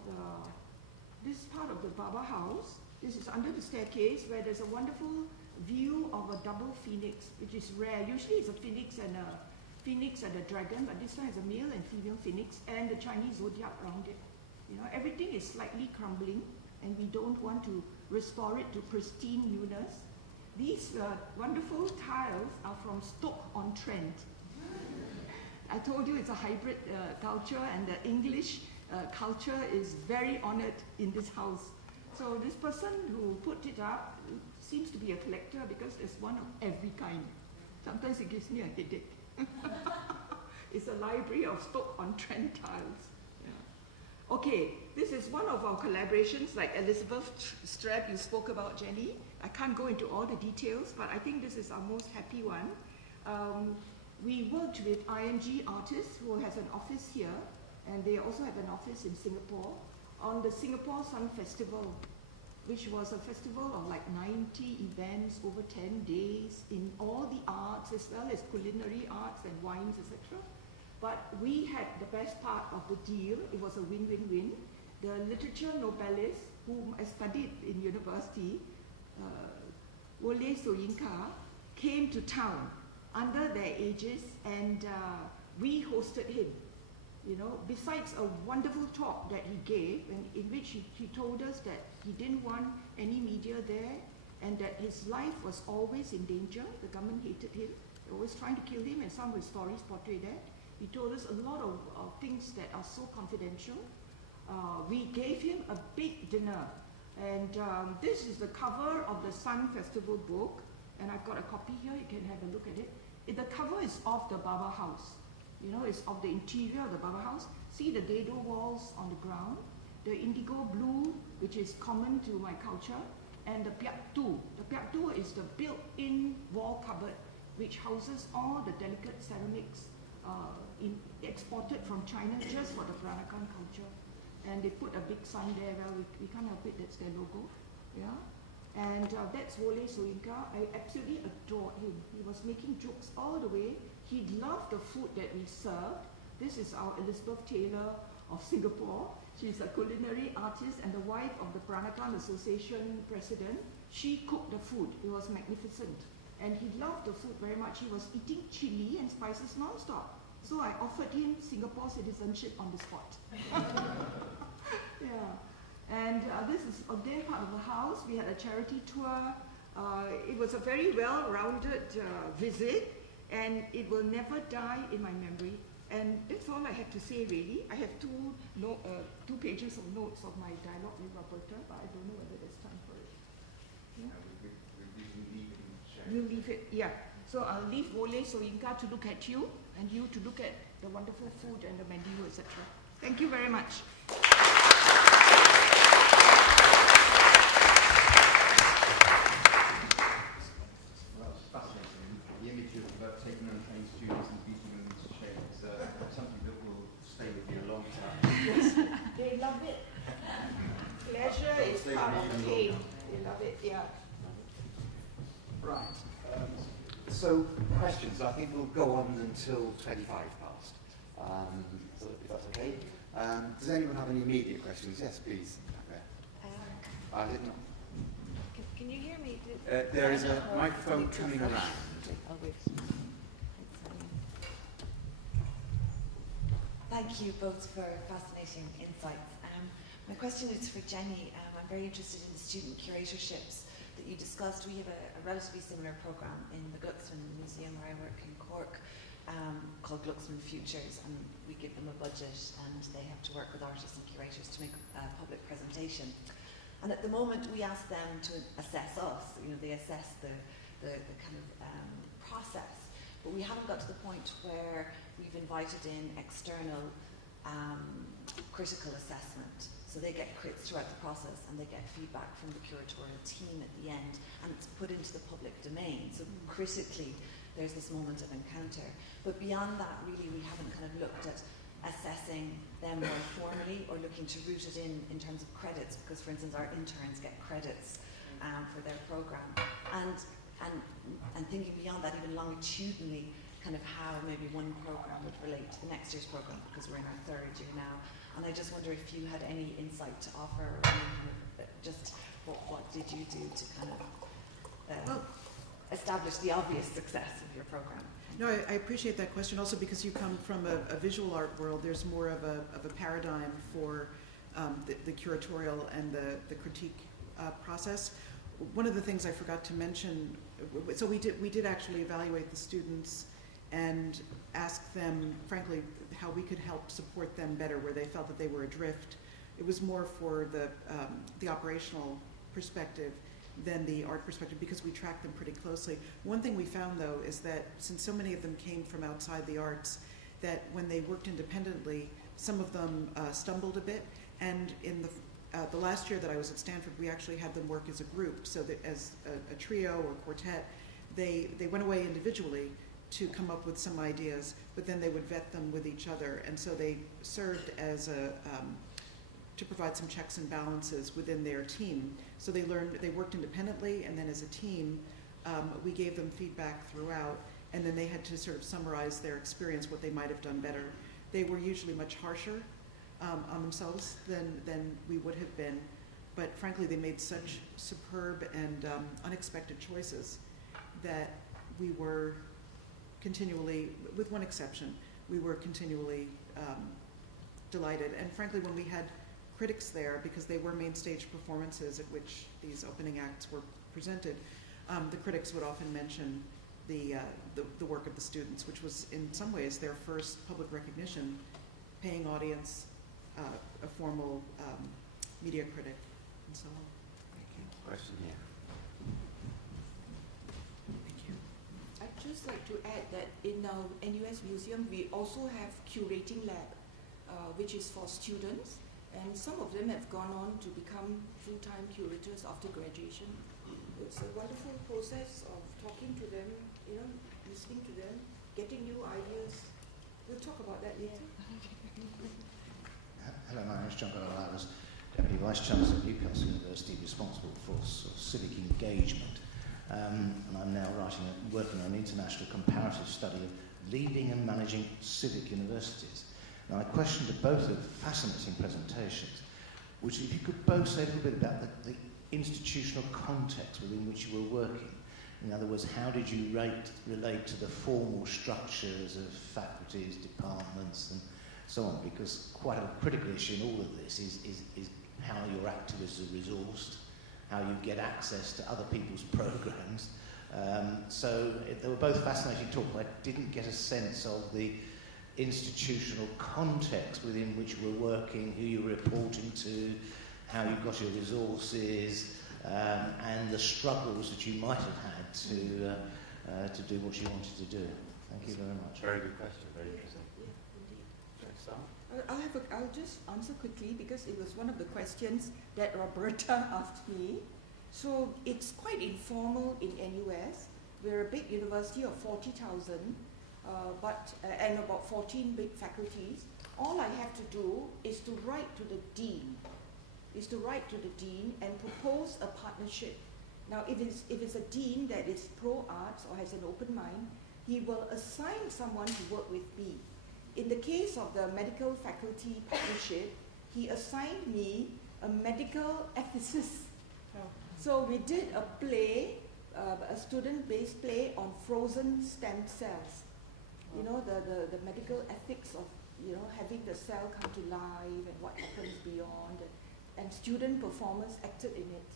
the Baba house. This is under the staircase where there's a wonderful view of a double phoenix, which is rare. Usually it's a phoenix and a dragon, but this time it's a male and female phoenix and the Chinese zodiac around it. You know, everything is slightly crumbling, and we don't want to restore it to pristine newness. These wonderful tiles are from Stoke-on-Trent. I told you it's a hybrid culture, and the English culture is very honored in this house. So this person who put it up seems to be a collector because there's one of every kind. Sometimes it gives me a headache. It's a library of Stoke-on-Trent tiles. Yeah. Okay, this is one of our collaborations, like Elizabeth Streb you spoke about, Jenny. I can't go into all the details, but I think this is our most happy one. We worked with ING Artists, who has an office here, and they also have an office in Singapore, on the Singapore Sun Festival, which was a festival of like 90 events over 10 days in all the arts, as well as culinary arts and wines, etc. But we had the best part of the deal. It was a win-win-win. The literature Nobelist, whom I studied in university, Wole Soyinka, came to town under their aegis, and we hosted him. You know, besides a wonderful talk that he gave, in which he told us that he didn't want any media there, and that his life was always in danger. The government hated him. They were always trying to kill him, and some of his stories portray that. He told us a lot of things that are so confidential. We gave him a big dinner, and this is the cover of the Sun Festival book, and I've got a copy here. You can have a look at it. The cover is of the Baba house. You know, it's of the interior of the Baba house. See the dado walls on the ground, the indigo blue, which is common to my culture, and the piak tu. The piak tu is the built-in wall cupboard, which houses all the delicate ceramics exported from China just for the Peranakan culture. And they put a big sign there. Well, we can't help it. That's their logo. Yeah. And that's Wole Soyinka. I absolutely adored him. He was making jokes all the way. He loved the food that we served. This is our Elizabeth Taylor of Singapore. She's a culinary artist and the wife of the Peranakan Association president. She cooked the food. It was magnificent. And he loved the food very much. He was eating chili and spices non-stop. So I offered him Singapore citizenship on the spot. Yeah. And this is a day part of the house. We had a charity tour. It was a very well-rounded visit, and it will never die in my memory. And that's all I have to say, really. I have two pages of notes of my dialogue with Roberta, but I don't know whether there's time for it. Yeah? We can leave it and share. You leave it, yeah. So I'll leave Wole Soyinka to look at you, and you to look at the wonderful food and the menu, etc. Thank you very much. Well, it's fascinating. The image of taking untrained students and beating them into shape is something that will stay with you a long time. Yes, they love it. Pleasure is part of the pain. They love it, yeah. Right. So questions. I think we'll go on until 25 past. So if that's okay. Does anyone have any immediate questions? Yes, please. I did not. Can you hear me? There is a microphone coming around. Oh, wait. Thank you both for fascinating insights. My question is for Jenny. I'm very interested in the student curatorships that you discussed. We have a relatively similar programme in the Glucksman Museum where I work in Cork, called Glucksman Futures, and we give them a budget and they have to work with artists and curators to make a public presentation. And at the moment we ask them to assess us, they assess the kind of process, but we haven't got to the point where we've invited in external critical assessment. So they get crits throughout the process and they get feedback from the curatorial team at the end, and it's put into the public domain. So critically, there's this moment of encounter. But beyond that, really, we haven't kind of looked at assessing them more formally or looking to root it in terms of credits, because, for instance, our interns get credits for their program. And thinking beyond that, even longitudinally, kind of how maybe one program would relate to the next year's program, because we're in our third year now. And I just wonder if you had any insight to offer, or any kind of just what did you do to kind of establish the obvious success of your program? No, I appreciate that question also because you come from a visual art world. There's more of a paradigm for the curatorial and the critique process. One of the things I forgot to mention, so we did actually evaluate the students and ask them, frankly, how we could help support them better where they felt that they were adrift. It was more for the operational perspective than the art perspective, because we tracked them pretty closely. One thing we found, though, is that since so many of them came from outside the arts, that when they worked independently, some of them stumbled a bit. And in the last year that I was at Stanford, we actually had them work as a group, so that as a trio or quartet, they went away individually to come up with some ideas, but then they would vet them with each other. And so they served as to provide some checks and balances within their team. So they worked independently, and then as a team, we gave them feedback throughout, and then they had to sort of summarize their experience, what they might have done better. They were usually much harsher on themselves than we would have been, but frankly, they made such superb and unexpected choices that we were continually, with one exception, we were continually delighted. And frankly, when we had critics there, because they were main stage performances at which these opening acts were presented, the critics would often mention the work of the students, which was in some ways their first public recognition, paying audience, a formal media critic, and so on. Thank you. Question here. Thank you. I'd just like to add that in our NUS Museum, we also have curating lab, which is for students, and some of them have gone on to become full-time curators after graduation. It's a wonderful process of talking to them, listening to them, getting new ideas. We'll talk about that later. Hello, my name is John Bell. I was Deputy Vice Chancellor at Newcastle University, responsible for sort of civic engagement. And I'm now working on an international comparative study of leading and managing civic universities. Now, I questioned both of fascinating presentations, which if you could both say a little bit about the institutional context within which you were working. In other words, how did you relate to the formal structures of faculties, departments, and so on? Because quite a critical issue in all of this is how your activists are resourced, how you get access to other people's programs. So they were both fascinating talks, but I didn't get a sense of the institutional context within which you were working, who you were reporting to, how you got your resources, and the struggles that you might have had to do what you wanted to do. Thank you very much. Very good question, very interesting. Yeah, indeed. I'll just answer quickly because it was one of the questions that Roberta asked me. So it's quite informal in NUS. We're a big university of 40,000, and about 14 big faculties. All I have to do is to write to the dean, and propose a partnership. Now, if it's a dean that is pro-arts or has an open mind, he will assign someone to work with me. In the case of the medical faculty partnership, he assigned me a medical ethicist. Oh. So we did a play, a student-based play on frozen stem cells. You know, the medical ethics of, having the cell come to life and what happens beyond. And student performers acted in it.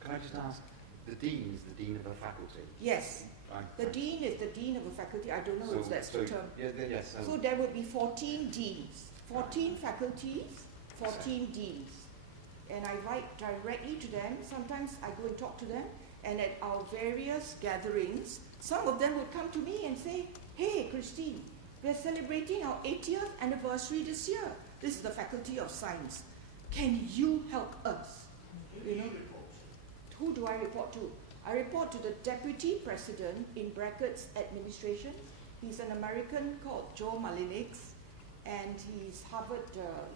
Can I just ask, the dean is the dean of a faculty. Yes. Right. The dean is the dean of a faculty. I don't know if that's the term. Yes. So there would be 14 deans, 14 faculties, 14 deans. And I write directly to them. Sometimes I go and talk to them. And at our various gatherings, some of them would come to me and say, hey, Christine, we're celebrating our 80th anniversary this year. This is the Faculty of Science. Can you help us? You know, who do I report to? I report to the Deputy President, in brackets, administration. He's an American called Joe Malinix, and he's Harvard,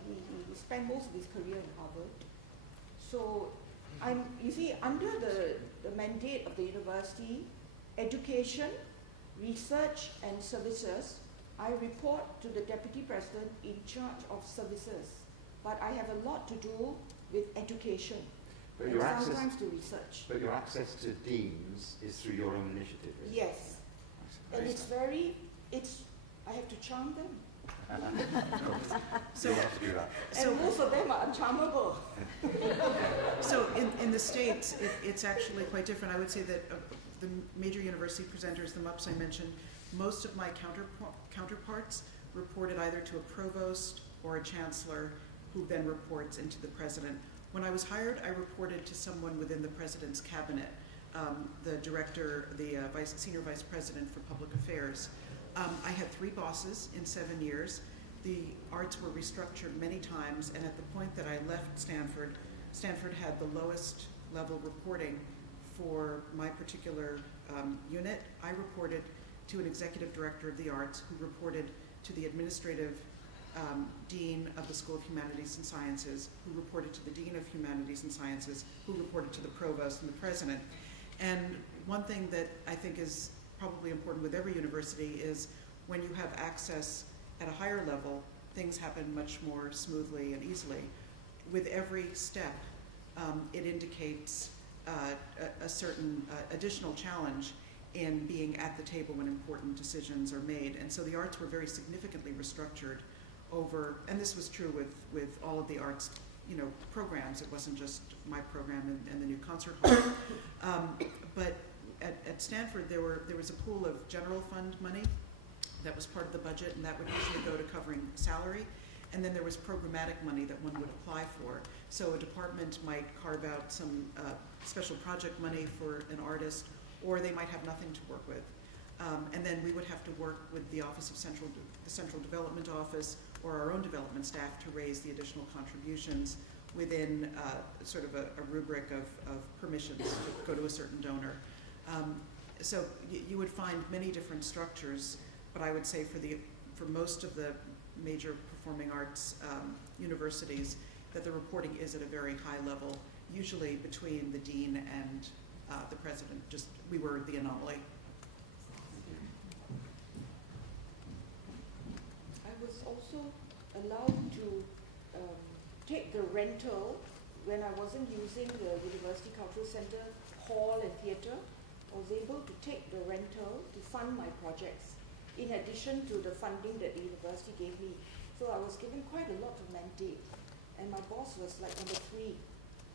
he spent most of his career in Harvard. So you see, under the mandate of the university, education, research, and services, I report to the Deputy President in charge of services. But I have a lot to do with education. But and your access, sometimes to research. But your access to deans is through your own initiative, is it? Yes. And I have to charm them. So, you have to do that. And most of them are uncharmable. so in the States, it's actually quite different. I would say that the major university presenters, the MUPs I mentioned, most of my counterparts reported either to a provost or a chancellor, who then reports into the president. When I was hired, I reported to someone within the president's cabinet, the director, the senior vice president for public affairs. I had 3 bosses in 7 years. The arts were restructured many times, and at the point that I left Stanford, Stanford had the lowest level reporting for my particular unit. I reported to an executive director of the arts, who reported to the administrative dean of the School of Humanities and Sciences, who reported to the dean of Humanities and Sciences, who reported to the provost and the president. And one thing that I think is probably important with every university is when you have access at a higher level, things happen much more smoothly and easily. With every step, it indicates a certain additional challenge in being at the table when important decisions are made. And so the arts were very significantly restructured over, and this was true with all of the arts, programs. It wasn't just my program and the new concert hall. But at Stanford, there was a pool of general fund money that was part of the budget, and that would usually go to covering salary. And then there was programmatic money that one would apply for. So a department might carve out some special project money for an artist, or they might have nothing to work with. And then we would have to work with the Office of the Central Development Office or our own development staff to raise the additional contributions within sort of a rubric of permissions to go to a certain donor. So you would find many different structures, but I would say for most of the major performing arts universities, that the reporting is at a very high level, usually between the dean and the president. Just, we were the anomaly. I was also allowed to take the rental when I wasn't using the University Cultural Center hall and theatre. I was able to take the rental to fund my projects, in addition to the funding that the university gave me. So I was given quite a lot of mandate, and my boss was like number 3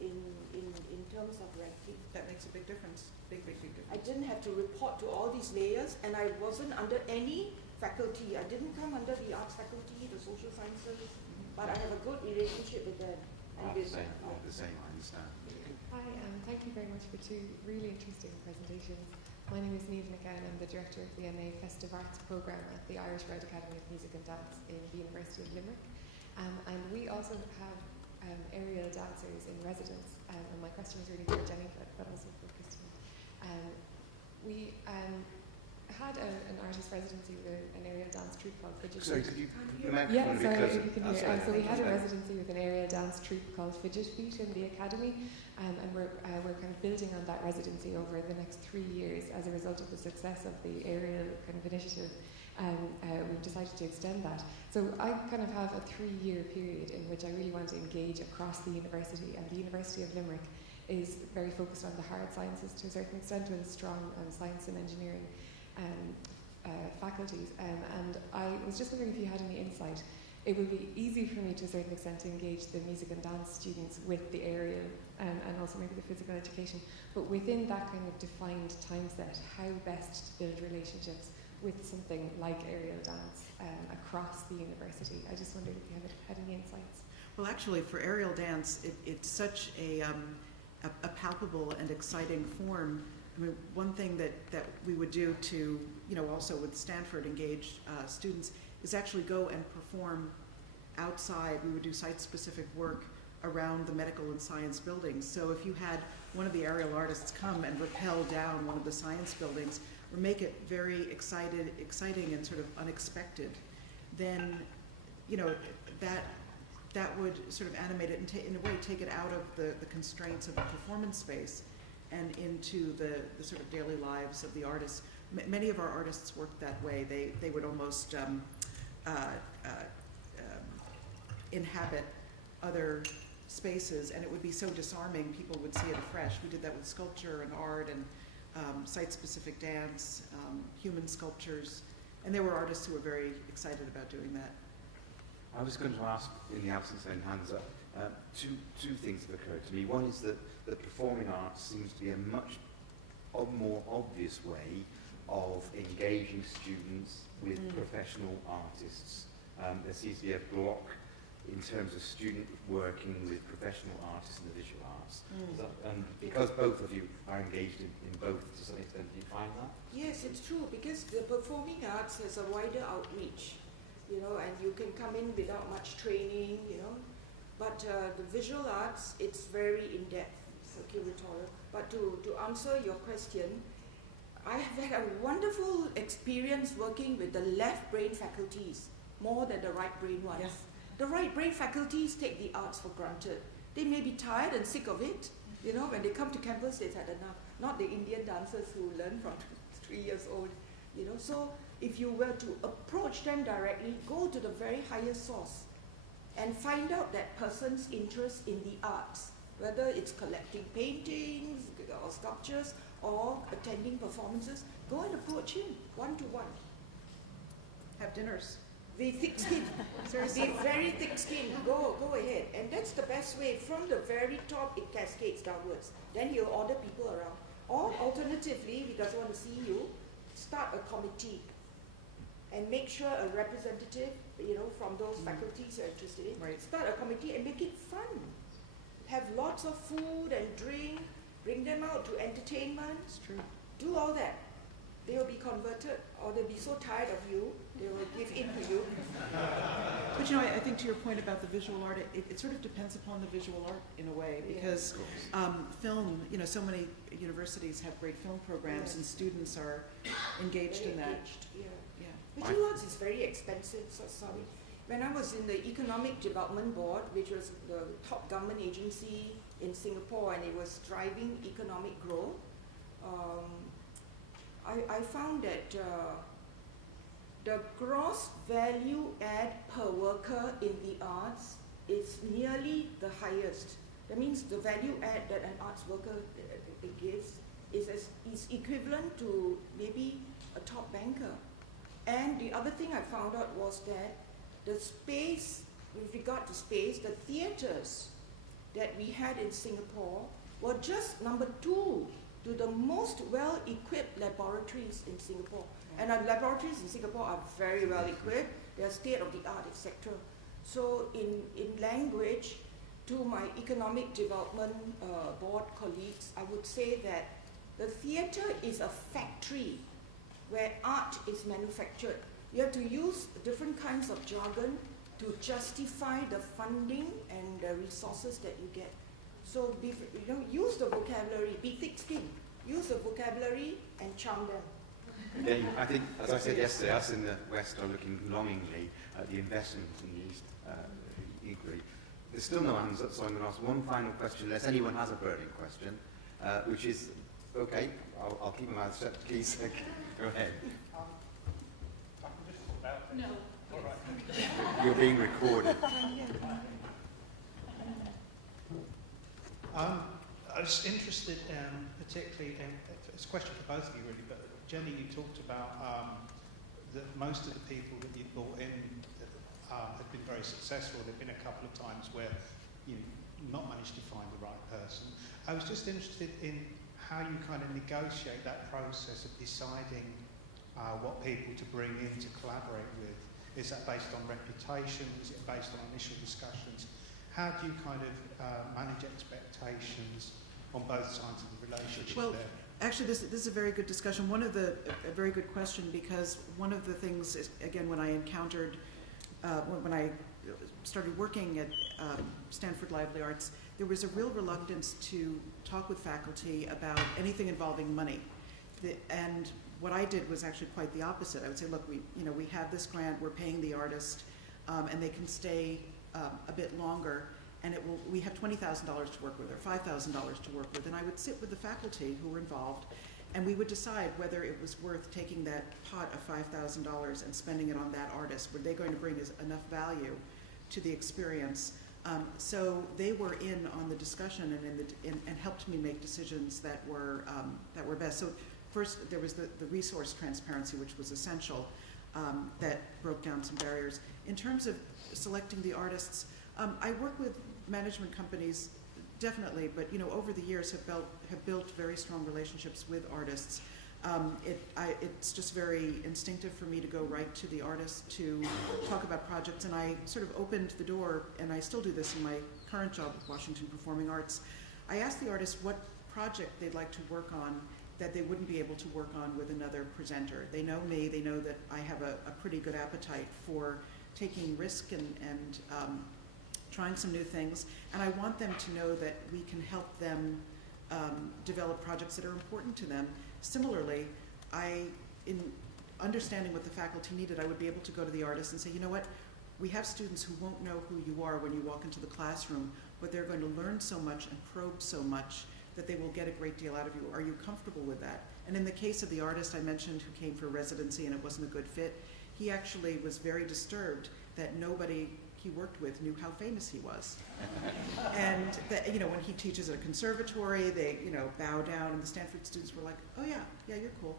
in terms of ranking. That makes a big difference, big difference. I didn't have to report to all these layers, and I wasn't under any faculty. I didn't come under the arts faculty, the social sciences, but I have a good relationship with them. I have the same, I understand. Hi, thank you very much for 2 really interesting presentations. My name is Niamh McCann. I'm the director of the MA Festive Arts Programme at the Irish Red Academy of Music and Dance in the University of Limerick. And we also have aerial dancers in residence. And my question is really for Jenny, but also for Christine. We had an artist residency with an aerial dance troupe called Fidget Sorry, Feet. could you put the microphone Yeah, a bit sorry, closer? you can hear. So we had a residency with an aerial dance troupe called Fidget Feet in the academy, and we're kind of building on that residency over the next 3 years as a result of the success of the aerial kind of initiative. We've decided to extend that. So I kind of have a 3-year period in which I really want to engage across the university, and the University of Limerick is very focused on the hard sciences to a certain extent, with strong science and engineering faculties. And I was just wondering if you had any insight it would be easy for me to a certain extent to engage the music and dance students with the aerial and also maybe the physical education. But within that kind of defined time set, how best to build relationships with something like aerial dance across the university? I just wondered if you had any insights. Well, actually, for aerial dance, it's such a palpable and exciting form. I mean, one thing that we would do to, also with Stanford engaged students is actually go and perform outside. We would do site-specific work around the medical and science buildings. So if you had one of the aerial artists come and rappel down one of the science buildings or make it very exciting and sort of unexpected, then, that would sort of animate it and in a way take it out of the constraints of the performance space and into the sort of daily lives of the artists. Many of our artists work that way. They would almost inhabit other spaces, and it would be so disarming, people would see it afresh. We did that with sculpture and art and site-specific dance, human sculptures, and there were artists who were very excited about doing that. I was going to ask, in the absence of any hands up, two things have occurred to me. One is that the performing arts seems to be a much more obvious way of engaging students with professional artists. There seems to be a block in terms of student working with professional artists in the visual arts. And because both of you are engaged in both to some extent, do you find that? Yes, it's true, because the performing arts has a wider outreach, and you can come in without much training, but the visual arts, it's very in-depth, curatorial. But to answer your question, I have had a wonderful experience working with the left brain faculties more than the right brain ones. Yes. The right brain faculties take the arts for granted. They may be tired and sick of it. When they come to campus, they've had enough. Not the Indian dancers who learn from 3 years old. So if you were to approach them directly, go to the very highest source and find out that person's interest in the arts, whether it's collecting paintings or sculptures or attending performances. Go and approach him one-to-one. Have dinners. Be thick-skinned. Be very thick-skinned. Go ahead. And that's the best way. From the very top, it cascades downwards. Then he'll order people around. Or alternatively, if he doesn't want to see you, start a committee and make sure a representative, from those faculties you're interested in, Right. start a committee and make it fun. Have lots of food and drink, bring them out to entertainment. It's true. Do all that. They will be converted, or they'll be so tired of you, they will give in to you. But I think to your point about the visual art, it sort of depends upon the visual art in a way, because film, so many universities have great film programs, Yes. and students are engaged in that. Engaged, yeah. Yeah. Visual arts is very expensive, so sorry. When I was in the Economic Development Board, which was the top government agency in Singapore, and it was driving economic growth, I found that the gross value add per worker in the arts is nearly the highest. That means the value add that an arts worker gives is equivalent to maybe a top banker. And the other thing I found out was that the space, with regard to space, the theatres that we had in Singapore were just number 2 to the most well-equipped laboratories in Singapore. And our laboratories in Singapore are very well-equipped. They are state-of-the-art, etc. So in language, to my economic development board colleagues, I would say that the theatre is a factory where art is manufactured. You have to use different kinds of jargon to justify the funding and the resources that you get. So use the vocabulary, be thick-skinned. Use the vocabulary and charm them. Again, I think, as I said yesterday, us in the West are looking longingly at the investment in the East equally. There's still no hands up, so I'm going to ask one final question, unless anyone has a burning question, which is, okay, I'll keep my mouth shut, please. Go ahead. No. All right. You're being recorded. I was interested particularly in, it's a question for both of you really, but Jenny, you talked about that most of the people that you brought in have been very successful. There have been a couple of times where you've not managed to find the right person. I was just interested in how you kind of negotiate that process of deciding what people to bring in to collaborate with. Is that based on reputation? Is it based on initial discussions? How do you kind of manage expectations on both sides of the relationship Well, there? actually, this is a very good discussion. A very good question, because one of the things is, again, when I encountered, when I started working at Stanford Lively Arts, there was a real reluctance to talk with faculty about anything involving money. And what I did was actually quite the opposite. I would say, look, we have this grant, we're paying the artist, and they can stay a bit longer, and we have $20,000 to work with, or $5,000 to work with. And I would sit with the faculty who were involved, and we would decide whether it was worth taking that pot of $5,000 and spending it on that artist. Were they going to bring enough value to the experience? So they were in on the discussion and helped me make decisions that were best. So first, there was the resource transparency, which was essential, that broke down some barriers. In terms of selecting the artists, I work with management companies, definitely, but over the years have built very strong relationships with artists. It's just very instinctive for me to go right to the artist to talk about projects, and I sort of opened the door, and I still do this in my current job with Washington Performing Arts. I ask the artist what project they'd like to work on that they wouldn't be able to work on with another presenter. They know me, they know that I have a pretty good appetite for taking risk and trying some new things, and I want them to know that we can help them develop projects that are important to them. Similarly, in understanding what the faculty needed, I would be able to go to the artist and say, you know what, we have students who won't know who you are when you walk into the classroom, but they're going to learn so much and probe so much that they will get a great deal out of you. Are you comfortable with that? And in the case of the artist I mentioned who came for residency and it wasn't a good fit, he actually was very disturbed that nobody he worked with knew how famous he was. And that, when he teaches at a conservatory, they, bow down, and the Stanford students were like, oh yeah, you're cool.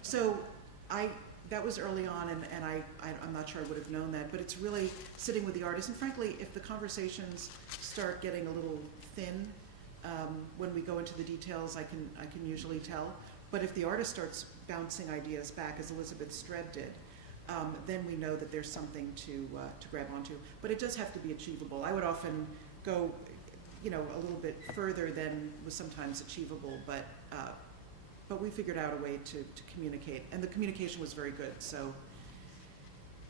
So that was early on, and I'm not sure I would have known that, but it's really sitting with the artist. And frankly, if the conversations start getting a little thin, when we go into the details, I can usually tell. But if the artist starts bouncing ideas back, as Elizabeth Streb did, then we know that there's something to grab onto. But it does have to be achievable. I would often go, a little bit further than was sometimes achievable, but we figured out a way to communicate, and the communication was very good. So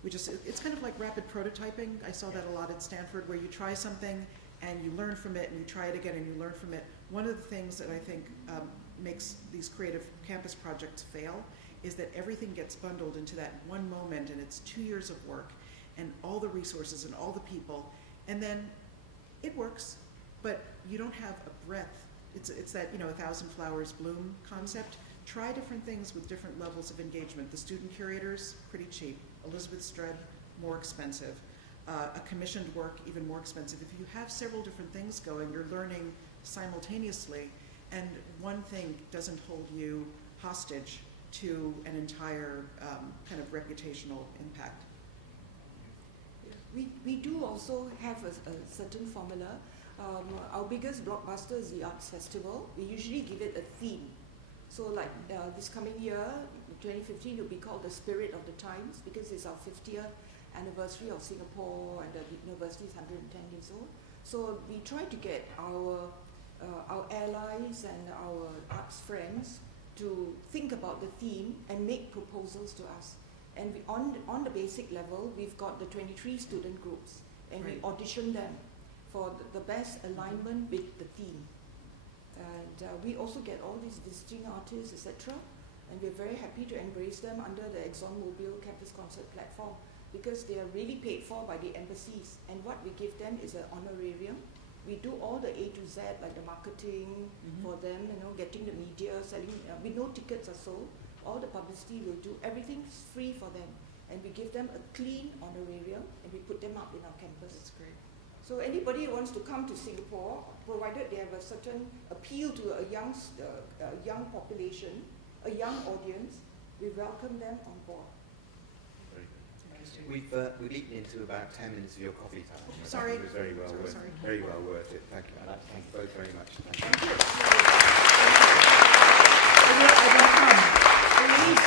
it's kind of like rapid prototyping. I saw that a lot at Stanford, where you try something and you learn from it, and you try it again and you learn from it. One of the things that I think makes these creative campus projects fail is that everything gets bundled into that one moment, and it's 2 years of work and all the resources and all the people, and then it works, but you don't have a breadth. It's that 1,000 flowers bloom concept. Try different things with different levels of engagement. The student curators, pretty cheap. Elizabeth Streb, more expensive. A commissioned work, even more expensive. If you have several different things going, you're learning simultaneously, and one thing doesn't hold you hostage to an entire kind of reputational impact. We do also have a certain formula. Our biggest blockbuster is the Arts Festival. We usually give it a theme. So like this coming year, 2015, it will be called The Spirit of the Times, because it's our 50th anniversary of Singapore, and the university is 110 years old. So we try to get our allies and our arts friends to think about the theme and make proposals to us. And on the basic level, we've got the 23 student groups, and we audition them for the best alignment with the theme. And we also get all these visiting artists, etc. And we're very happy to embrace them under the ExxonMobil Campus Concert platform, because they are really paid for by the embassies. And what we give them is an honorarium. We do all the A to Z, like the marketing for them, getting the media, selling. We know tickets are sold. All the publicity we'll do. Everything's free for them. And we give them a clean honorarium, and we put them up in our campus. That's great. So anybody who wants to come to Singapore, provided they have a certain appeal to a young population, a young audience, we welcome them on board. Very good. we've eaten into about 10 minutes of your coffee time. Sorry. It was very well Sorry, worth sorry. Very well worth it. Thank you. I'd like to thank you both very much. Thank you. Thank you.